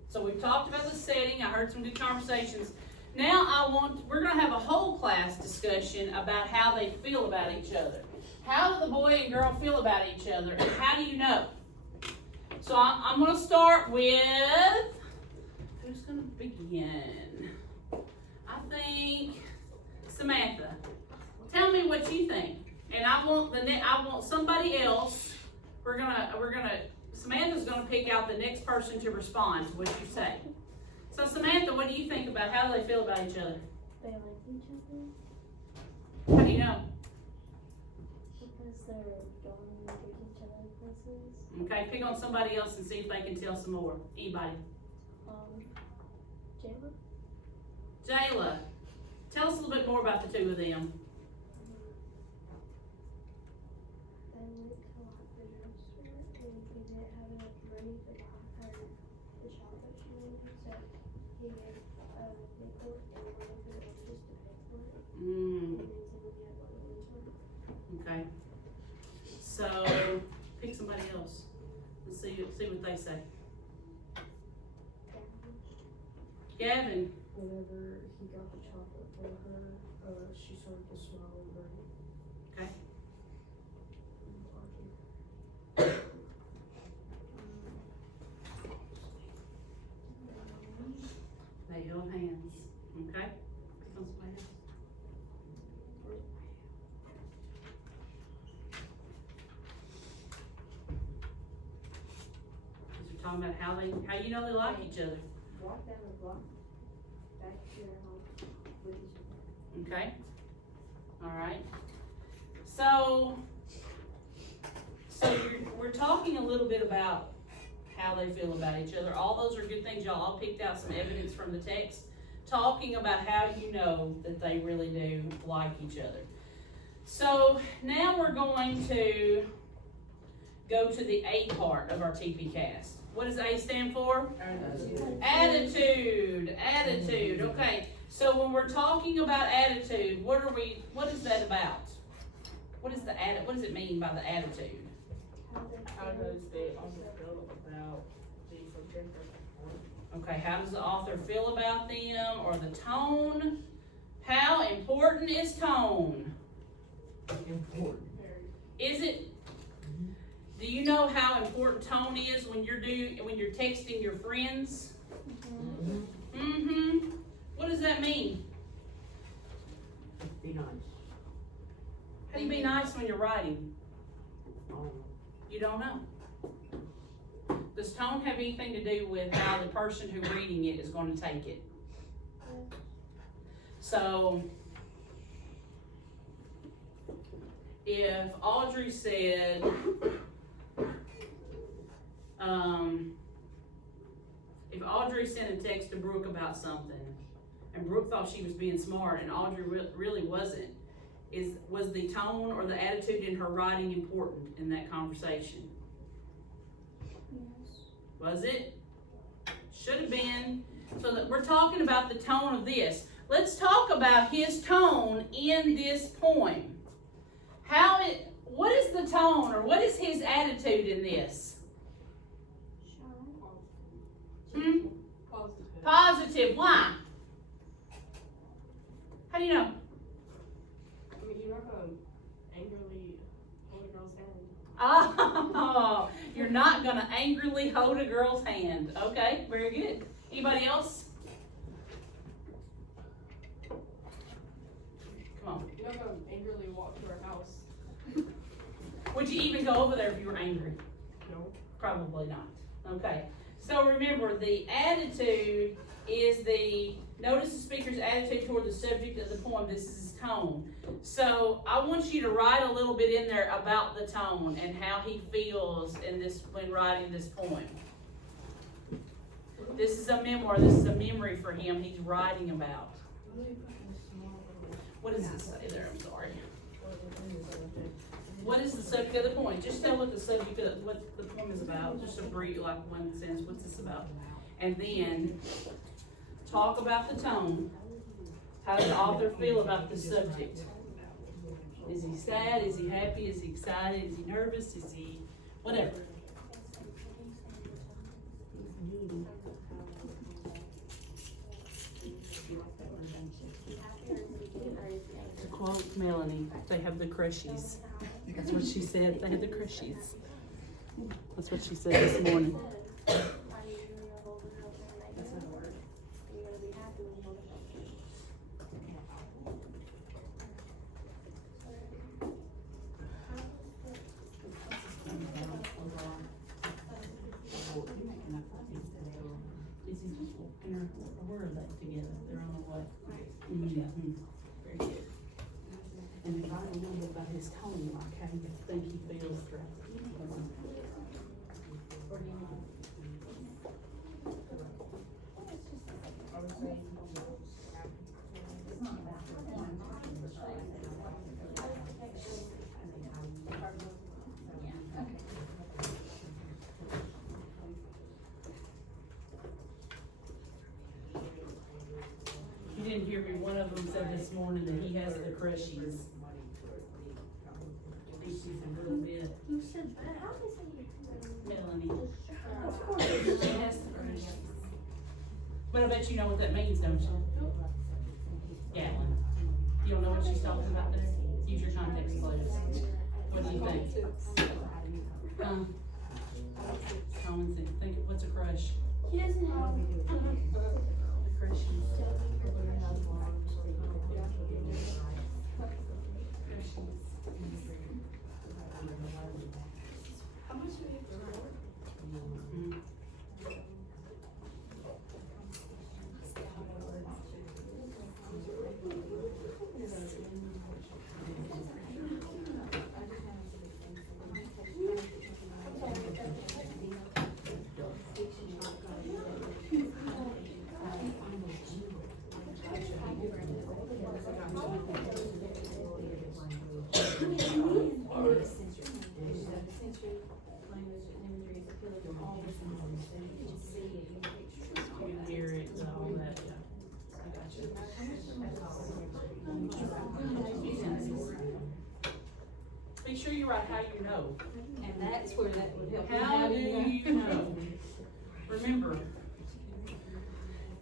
so we've talked about the setting. I heard some good conversations. Now we're gonna have a whole class discussion about how they feel about each other. How do the boy and girl feel about each other, and how do you know? So I'm gonna start with, who's gonna begin? I think Samantha. Tell me what you think, and I want somebody else. Samantha's gonna pick out the next person to respond to what you say. So Samantha, what do you think about how they feel about each other? They like each other How do you know? because they're going to each other places. Okay, pick on somebody else and see if they can tell some more. Anybody? Jayla? Jayla, tell us a little bit more about the two of them. I like to walk the grocery and we didn't have enough money to buy her the chocolate she wanted, so he gave a nickel and one of his oranges to pay for it. And then said we had one of each one. Okay. So pick somebody else. Let's see what they say. Gavin. Whenever he got the chocolate chocolate for her, she served a small bread. Okay. They held hands, okay? Pick on somebody else. Because we're talking about how you know they like each other, Walk down the block, back to their home with each other. okay? Alright. So we're talking a little bit about how they feel about each other. All those are good things. Y'all all picked out some evidence from the text talking about how you know that they really do like each other. So now we're going to go to the A part of our TP cast. What does A stand for? Attitude. Attitude. Okay. So when we're talking about attitude, what is that about? What does it mean by the attitude? How does the author feel about the subject? Okay, how does the author feel about them, or the tone? How important is tone? Important. Is it? Do you know how important tone is when you're texting your friends? Mm-hmm. What does that mean? Be nice. How do you be nice when you're writing? You don't know. Does tone have anything to do with how the person who's reading it is going to take it? So, if Audrey said, if Audrey sent a text to Brooke about something, and Brooke thought she was being smart, and Audrey really wasn't, was the tone or the attitude in her writing important in that conversation? Yes. Was it? Should have been. So that we're talking about the tone of this. Let's talk about his tone in this poem. What is the tone, or what is his attitude in this? Positive. Positive. Why? How do you know? I mean, you're not gonna angrily hold a girl's hand. Oh, you're not going to angrily hold a girl's hand. Okay, very good. Anybody else? Come on. You're not gonna angrily walk to her house. Would you even go over there if you were angry? No. Probably not. Okay. So remember, the attitude is notice the speaker's attitude toward the subject of the poem. This is his tone. So I want you to write a little bit in there about the tone and how he feels when writing this poem. This is a memoir. This is a memory for him he's writing about. What does it say there? I'm sorry. What is the subject of the poem? Just tell what what the poem is about. Just a brief, like one sentence. What's this about? And then talk about the tone. How does the author feel about the subject? Is he sad? Is he happy? Is he excited? Is he nervous? Is he whatever? To quote Melanie, they have the crushies. That's what she said. They had the crushies. That's what she said this morning. Where are they together? They're on the way. Yeah. Very good. And if I don't know about his tone, like how you think he feels throughout the evening. Or do you know? I would say You didn't hear me. One of them said this morning that he has the crushies. I think she's a little bit. Who said that? Melanie. Of course, she has the crushies. But I bet you know what that means, don't you? Yeah. what she's talking about there? Use your context clues. What do you think? Common sense. Think, what's a crush? He doesn't have. A crush is. How much do we have to know? You can hear it and all that, yeah. I got you. Be sure you write how you know. And that's where that would help. How do you know? Remember,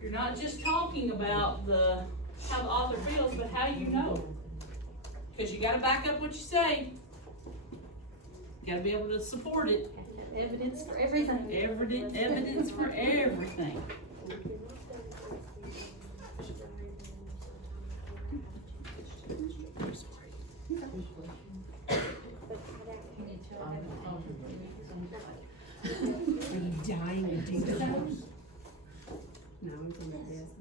you're not just talking about how the author feels, but how you know. Because you gotta back up what you say. You gotta be able to support it. Evidence for everything. Evidence for everything. Are you dying to take the house? No, I'm from the desk.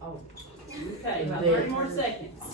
Oh. Okay, about 30 more seconds.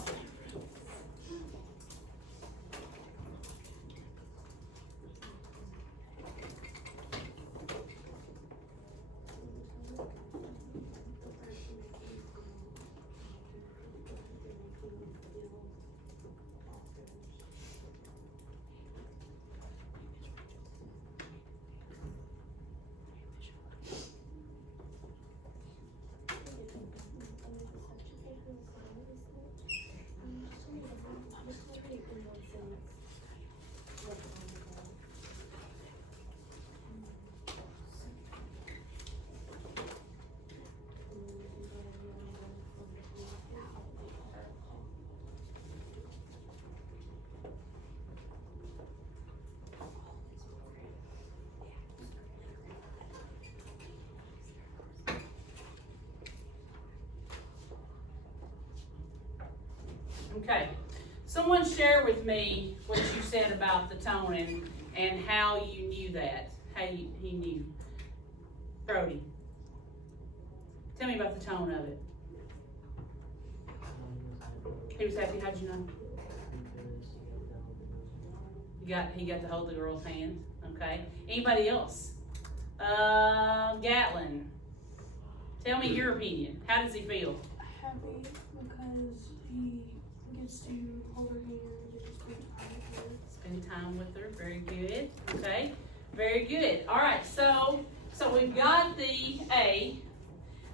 Okay, someone share with me what you said about the tone and how you knew that, he knew. Brody, tell me about the tone of it. He was happy, how'd you know? He got to hold the girl's hand, okay. Anybody else? Gatlin, tell me your opinion. How does he feel? Happy because he gets to hold her hand and spend time with her. Spend time with her, very good, okay, very good. All right, so we've got the A.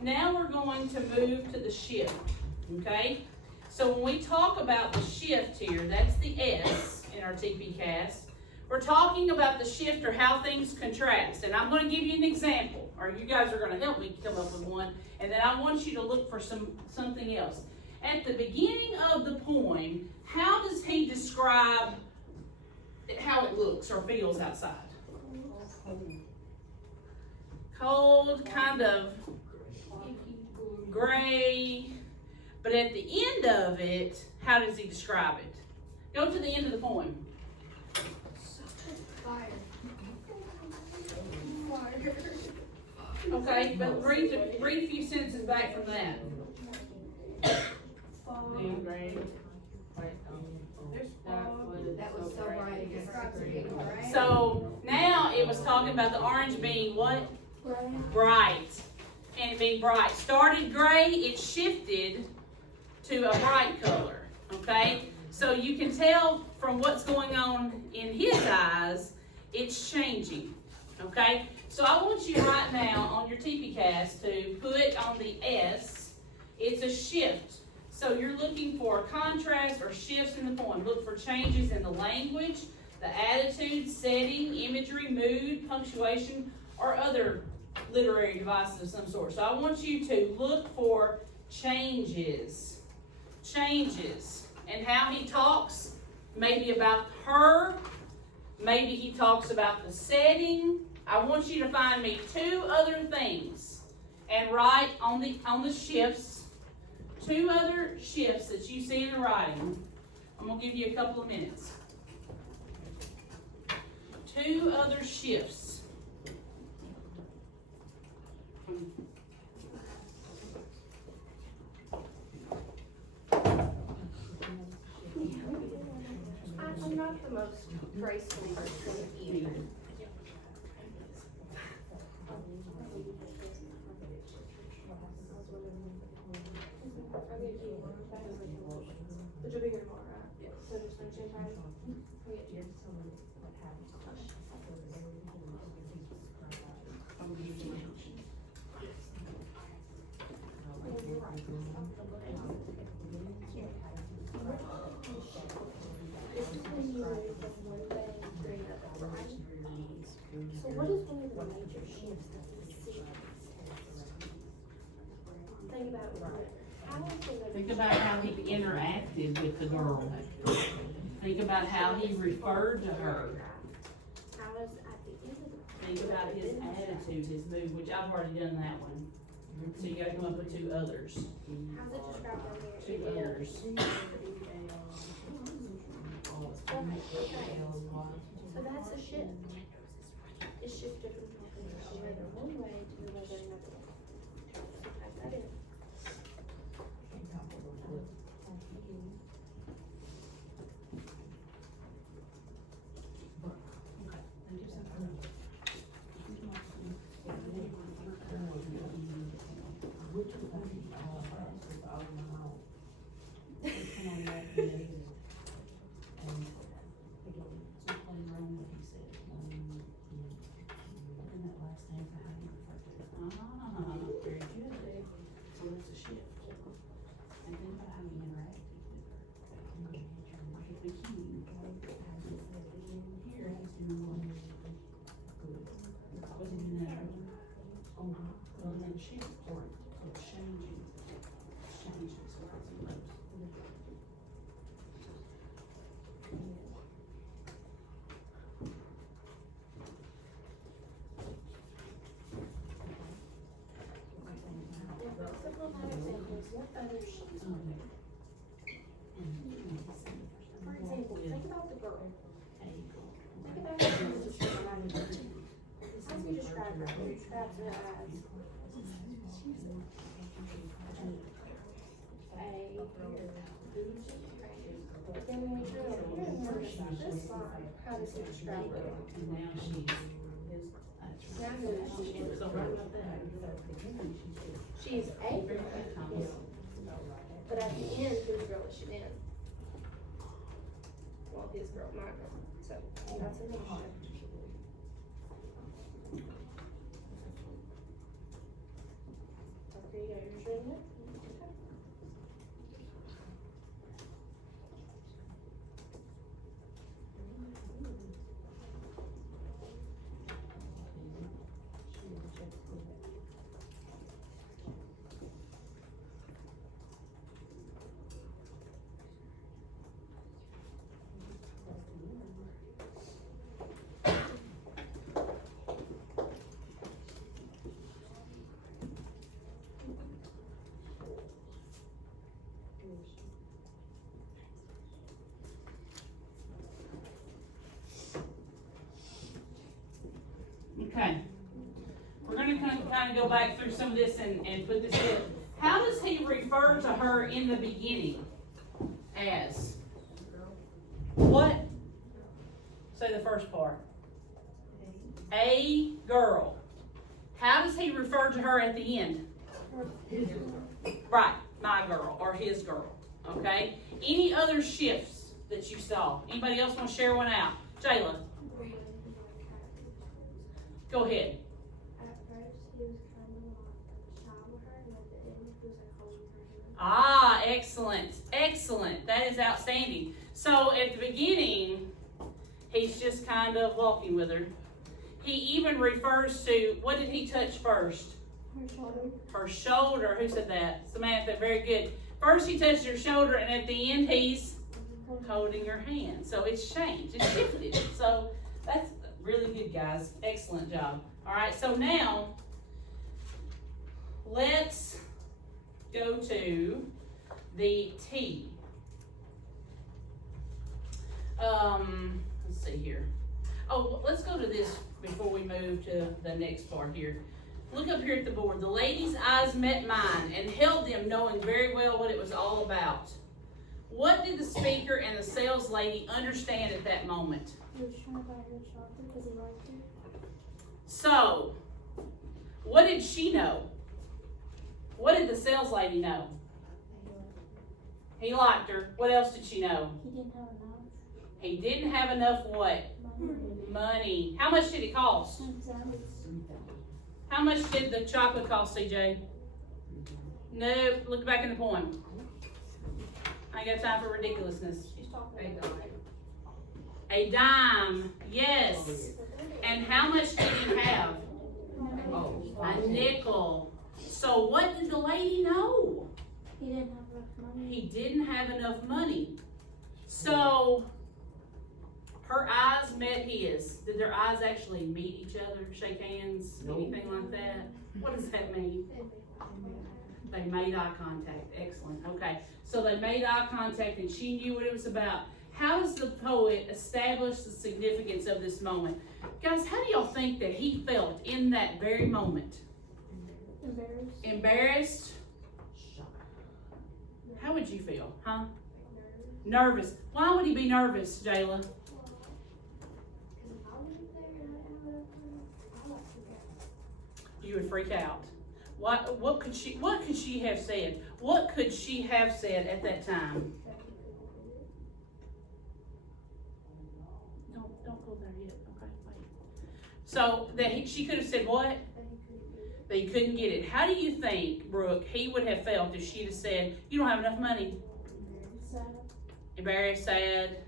Now we're going to move to the shift, okay? So when we talk about the shift here, that's the S in our TPCast. We're talking about the shift or how things contrast. And I'm going to give you an example, or you guys are going to help me come up with one, and then I want you to look for something else. At the beginning of the poem, how does he describe how it looks or feels outside? Cold, kind of gray, but at the end of it, how does he describe it? Go to the end of the poem. Fire. Okay, but read a few sentences back from that. That was so bright, it describes it being bright. So now it was talking about the orange being what? Bright. And it being bright. Started gray, it shifted to a bright color. Okay? So you can tell from what's going on in his eyes, it's changing. Okay? So I want you right now on your TPCast to put on the S, it's a shift. So you're looking for contrast or shifts in the poem. Look for changes in the language, the attitude, setting, imagery, mood, punctuation, or other literary devices of some sort. So I want you to look for changes. Changes. and how he talks, maybe about her, maybe he talks about the setting. I want you to find me 2 other things and write on the shifts, 2 other shifts that you see in the writing. I'm going to give you a couple of minutes. 2 other shifts. I'm not the most graceful person either. But you'll be here tomorrow, right? Yes. So just gonna change time? I'll get you. This is when you move from one day to another, right? So what is one of the major shifts that we see? Think about it. How is it? Think about how he interacted with the girl. Think about how he referred to her. How is at the end of the. Think about his attitude, his mood, which I've already done that one. So you gotta come up with 2 others. How's it described on there? 2 others. So that's a shift. It's shifted from talking to another one way to the other another way. So type that in. Very good. So that's a shift. And think about how he interacted with her. Like at the beginning, here he's doing one. Was it in that room? Well, then shift or changing. Changing. So that's a close. What other shifts are there? For example, think about the girl. Think about how you describe her. How do you describe her? You describe her as but then when we turn over here and notice this line, how does he describe her? And now she's Now who is she? She's a girl. But at the end, whose girl is she then? Well, his girl, my girl. So that's another shift. Okay, you got yours written there? Okay. okay. We're gonna kind of go back through some of this and put this in. How does he refer to her in the beginning? As what? Say the first part. A girl. How does he refer to her at the end? Right, my girl or his girl. Okay. Any other shifts that you saw? Anybody else want to share one out? Jayla, go ahead. At first, he was kind of like shy with her, and at the end, he was like holding her hand. Ah, excellent, excellent. That is outstanding. So at the beginning, he's just kind of walking with her. He even refers to, what did he touch first? Her shoulder. Her shoulder. Who said that? Samantha, very good. First he touched her shoulder, and at the end he's holding her hand. So it's changed, it's shifted. So that's really good, guys. Excellent job. All right, so now let's go to the T. Let's see here. Oh, let's go to this before we move to the next part here. Look up here at the board. The lady's eyes met mine and held them, knowing very well what it was all about. What did the speaker and the sales lady understand at that moment? He was trying to buy her chocolate because he liked her. So, what did she know? What did the sales lady know? He liked her. What else did she know? He didn't have enough He didn't have enough what? Money. How much did it cost? How much did the chocolate cost, CJ? No, look back in the poem. I ain't got time for ridiculousness. A dime, yes. And how much did he have? A nickel. So what did the lady know? He didn't have enough money. He didn't have enough money. So her eyes met his. Did their eyes actually meet each other, shake hands, anything like that? What does that mean? They made eye contact. Excellent. Okay. So they made eye contact and she knew what it was about. How does the poet establish the significance of this moment? Guys, how do y'all think that he felt in that very moment? Embarrassed. Embarrassed? How would you feel, huh? Nervous. Why would he be nervous, Jayla? You would freak out. What could she have said? What could she have said at that time? Don't go there yet. Okay, wait. So that she could have said what? That he couldn't get it. How do you think, Brooke, he would have felt if she'd have said, "You don't have enough money"? Sad. Embarrassed, sad.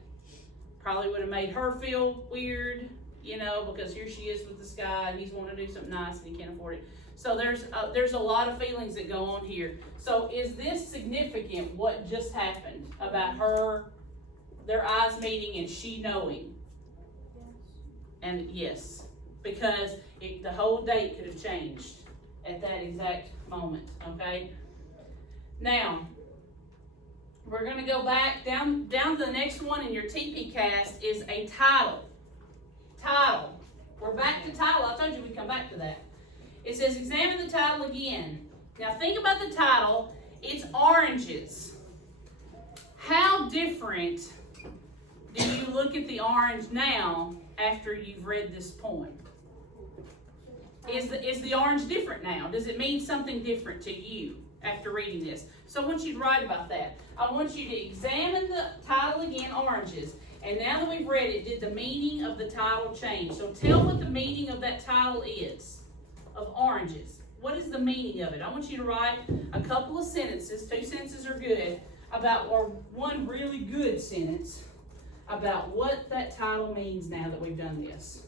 Probably would have made her feel weird, you know, because here she is with this guy and he's wanting to do something nice and he can't afford it. So there's a lot of feelings that go on here. So is this significant, what just happened about their eyes meeting and she knowing? Yes. And yes, because the whole date could have changed at that exact moment, okay? Now, we're going to go back down to the next one in your TP cast is a title. Title. We're back to title. I told you we'd come back to that. It says, examine the title again. Now think about the title. It's oranges. How different do you look at the orange now after you've read this poem? Is the orange different now? Does it mean something different to you after reading this? So I want you to write about that. I want you to examine the title again, oranges. And now that we've read it, did the meaning of the title change? So tell what the meaning of that title is, of oranges. What is the meaning of it? I want you to write a couple of sentences, 2 sentences are good, or one really good sentence about what that title means now that we've done this.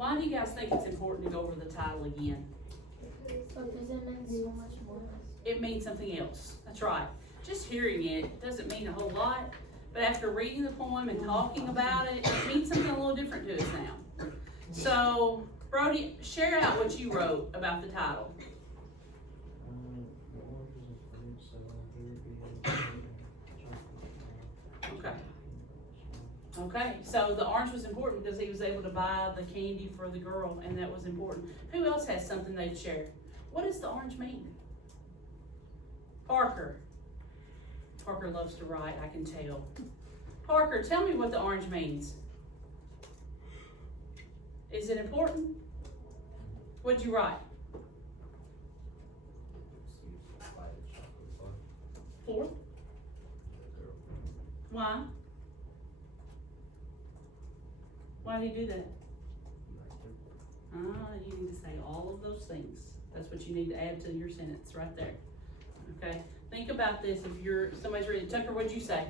Why do you guys think it's important to go over the title again? Because it means so much more. It means something else. That's right. Just hearing it doesn't mean a whole lot, but after reading the poem and talking about it, it means something a little different to us now. So, Brody, share out what you wrote about the title. Okay. Okay, so the orange was important because he was able to buy the candy for the girl, and that was important. Who else has something they'd share? What does the orange mean? Parker. Parker loves to write, I can tell. Parker, tell me what the orange means. Is it important? What'd you write? 4? Why? Why did he do that? You need to say all of those things. That's what you need to add to your sentence right there. Okay? Think about this if somebody's reading. Tucker, what'd you say?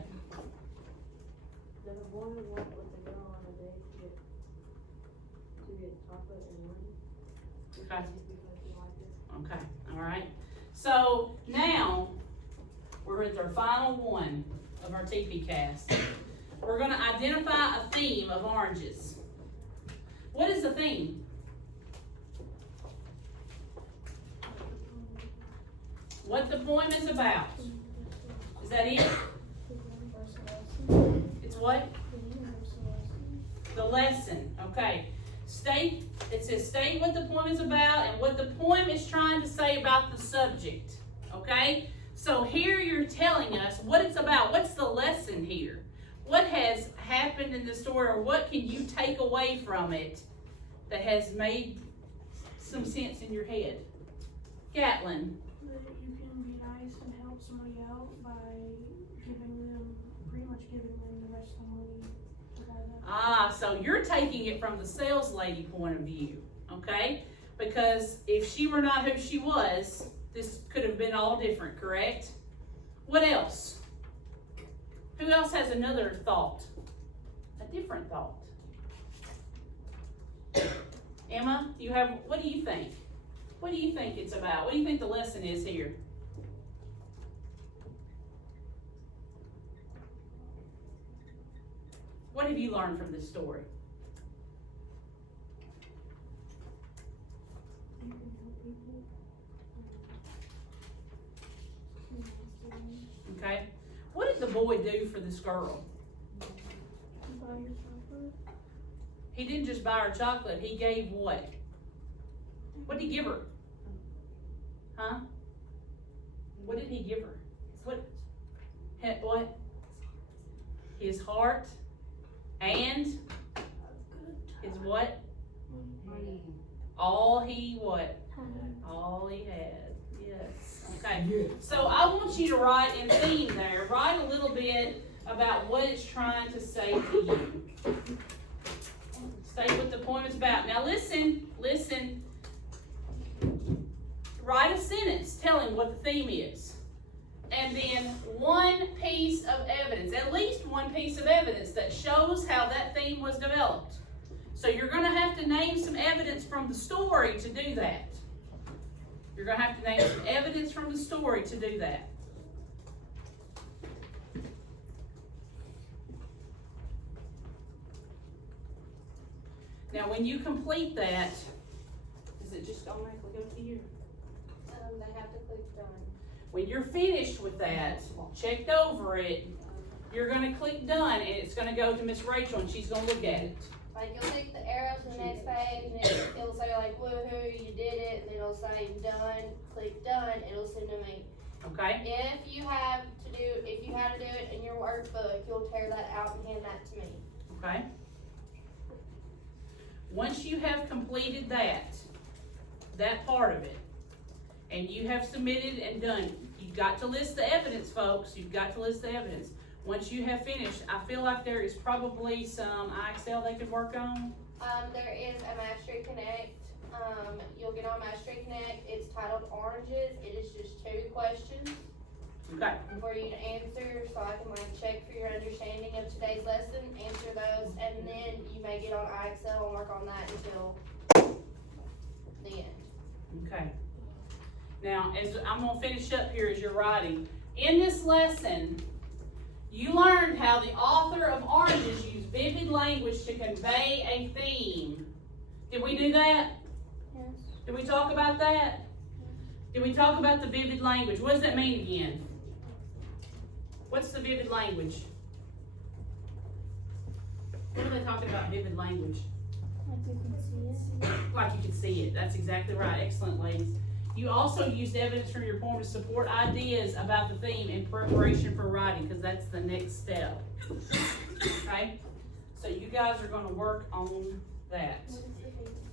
The boy went with the girl on a date to get chocolate and money. Okay. Because he liked it. Okay, all right. So now we're at our final one of our TP cast. We're going to identify a theme of oranges. What is the theme? What the poem is about. Is that it? It's what? The lesson. Okay. It says state what the poem is about and what the poem is trying to say about the subject. Okay? So here you're telling us what it's about. What's the lesson here? What has happened in the story, or what can you take away from it that has made some sense in your head? Gatlin. That you can be nice and help somebody out by pretty much giving them the rest of the money to buy that. So you're taking it from the sales lady point of view, okay? Because if she were not who she was, this could have been all different, correct? What else? Who else has another thought? A different thought? Emma, what do you think? What do you think it's about? What do you think the lesson is here? What have you learned from this story? You can help people. Okay. What did the boy do for this girl? Buy your chocolate. He didn't just buy her chocolate. He gave what? What did he give her? Huh? What did he give her? What? His heart and his what? Money. All he what? All he had. Yes. Okay. So I want you to write in theme there. Write a little bit about what it's trying to say to you. State what the poem is about. Now listen. Write a sentence telling what the theme is. And then one piece of evidence, at least one piece of evidence that shows how that theme was developed. So you're going to have to name some evidence from the story to do that. You're going to have to name some evidence from the story to do that. Now when you complete that, does it just automatically go to you? They have to click done. When you're finished with that, checked over it, you're going to click done, and it's going to go to Miss Rachel, and she's going to look at it. Like, you'll click the arrow to the next page, and it'll say, like, woohoo, you did it, and then it'll say done, click done, it'll send to me. Okay? If you had to do it in your workbook, you'll tear that out and hand that to me. Okay? Once you have completed that part of it, and you have submitted and done, you've got to list the evidence, folks. You've got to list the evidence. Once you have finished, I feel like there is probably some Excel they could work on. There is a Mastery Connect. You'll get on Mastery Connect. It's titled Oranges. It is just 2 questions. Okay, for you to answer, so I can like check for your understanding of today's lesson, answer those, and then you may get on iExcel and work on that until the end. okay. Now, as I'm gonna finish up here as you're writing. In this lesson, you learned how the author of Oranges used vivid language to convey a theme. Did we do that? Yes. Did we talk about that? Did we talk about the vivid language? What does that mean again? What's the vivid language? What are they talking about vivid language? Like you can see it. Like you can see it. That's exactly right. Excellent, ladies. You also used evidence from your poem to support ideas about the theme in preparation for writing, because that's the next step. Okay? So you guys are going to work on that. What is the thing?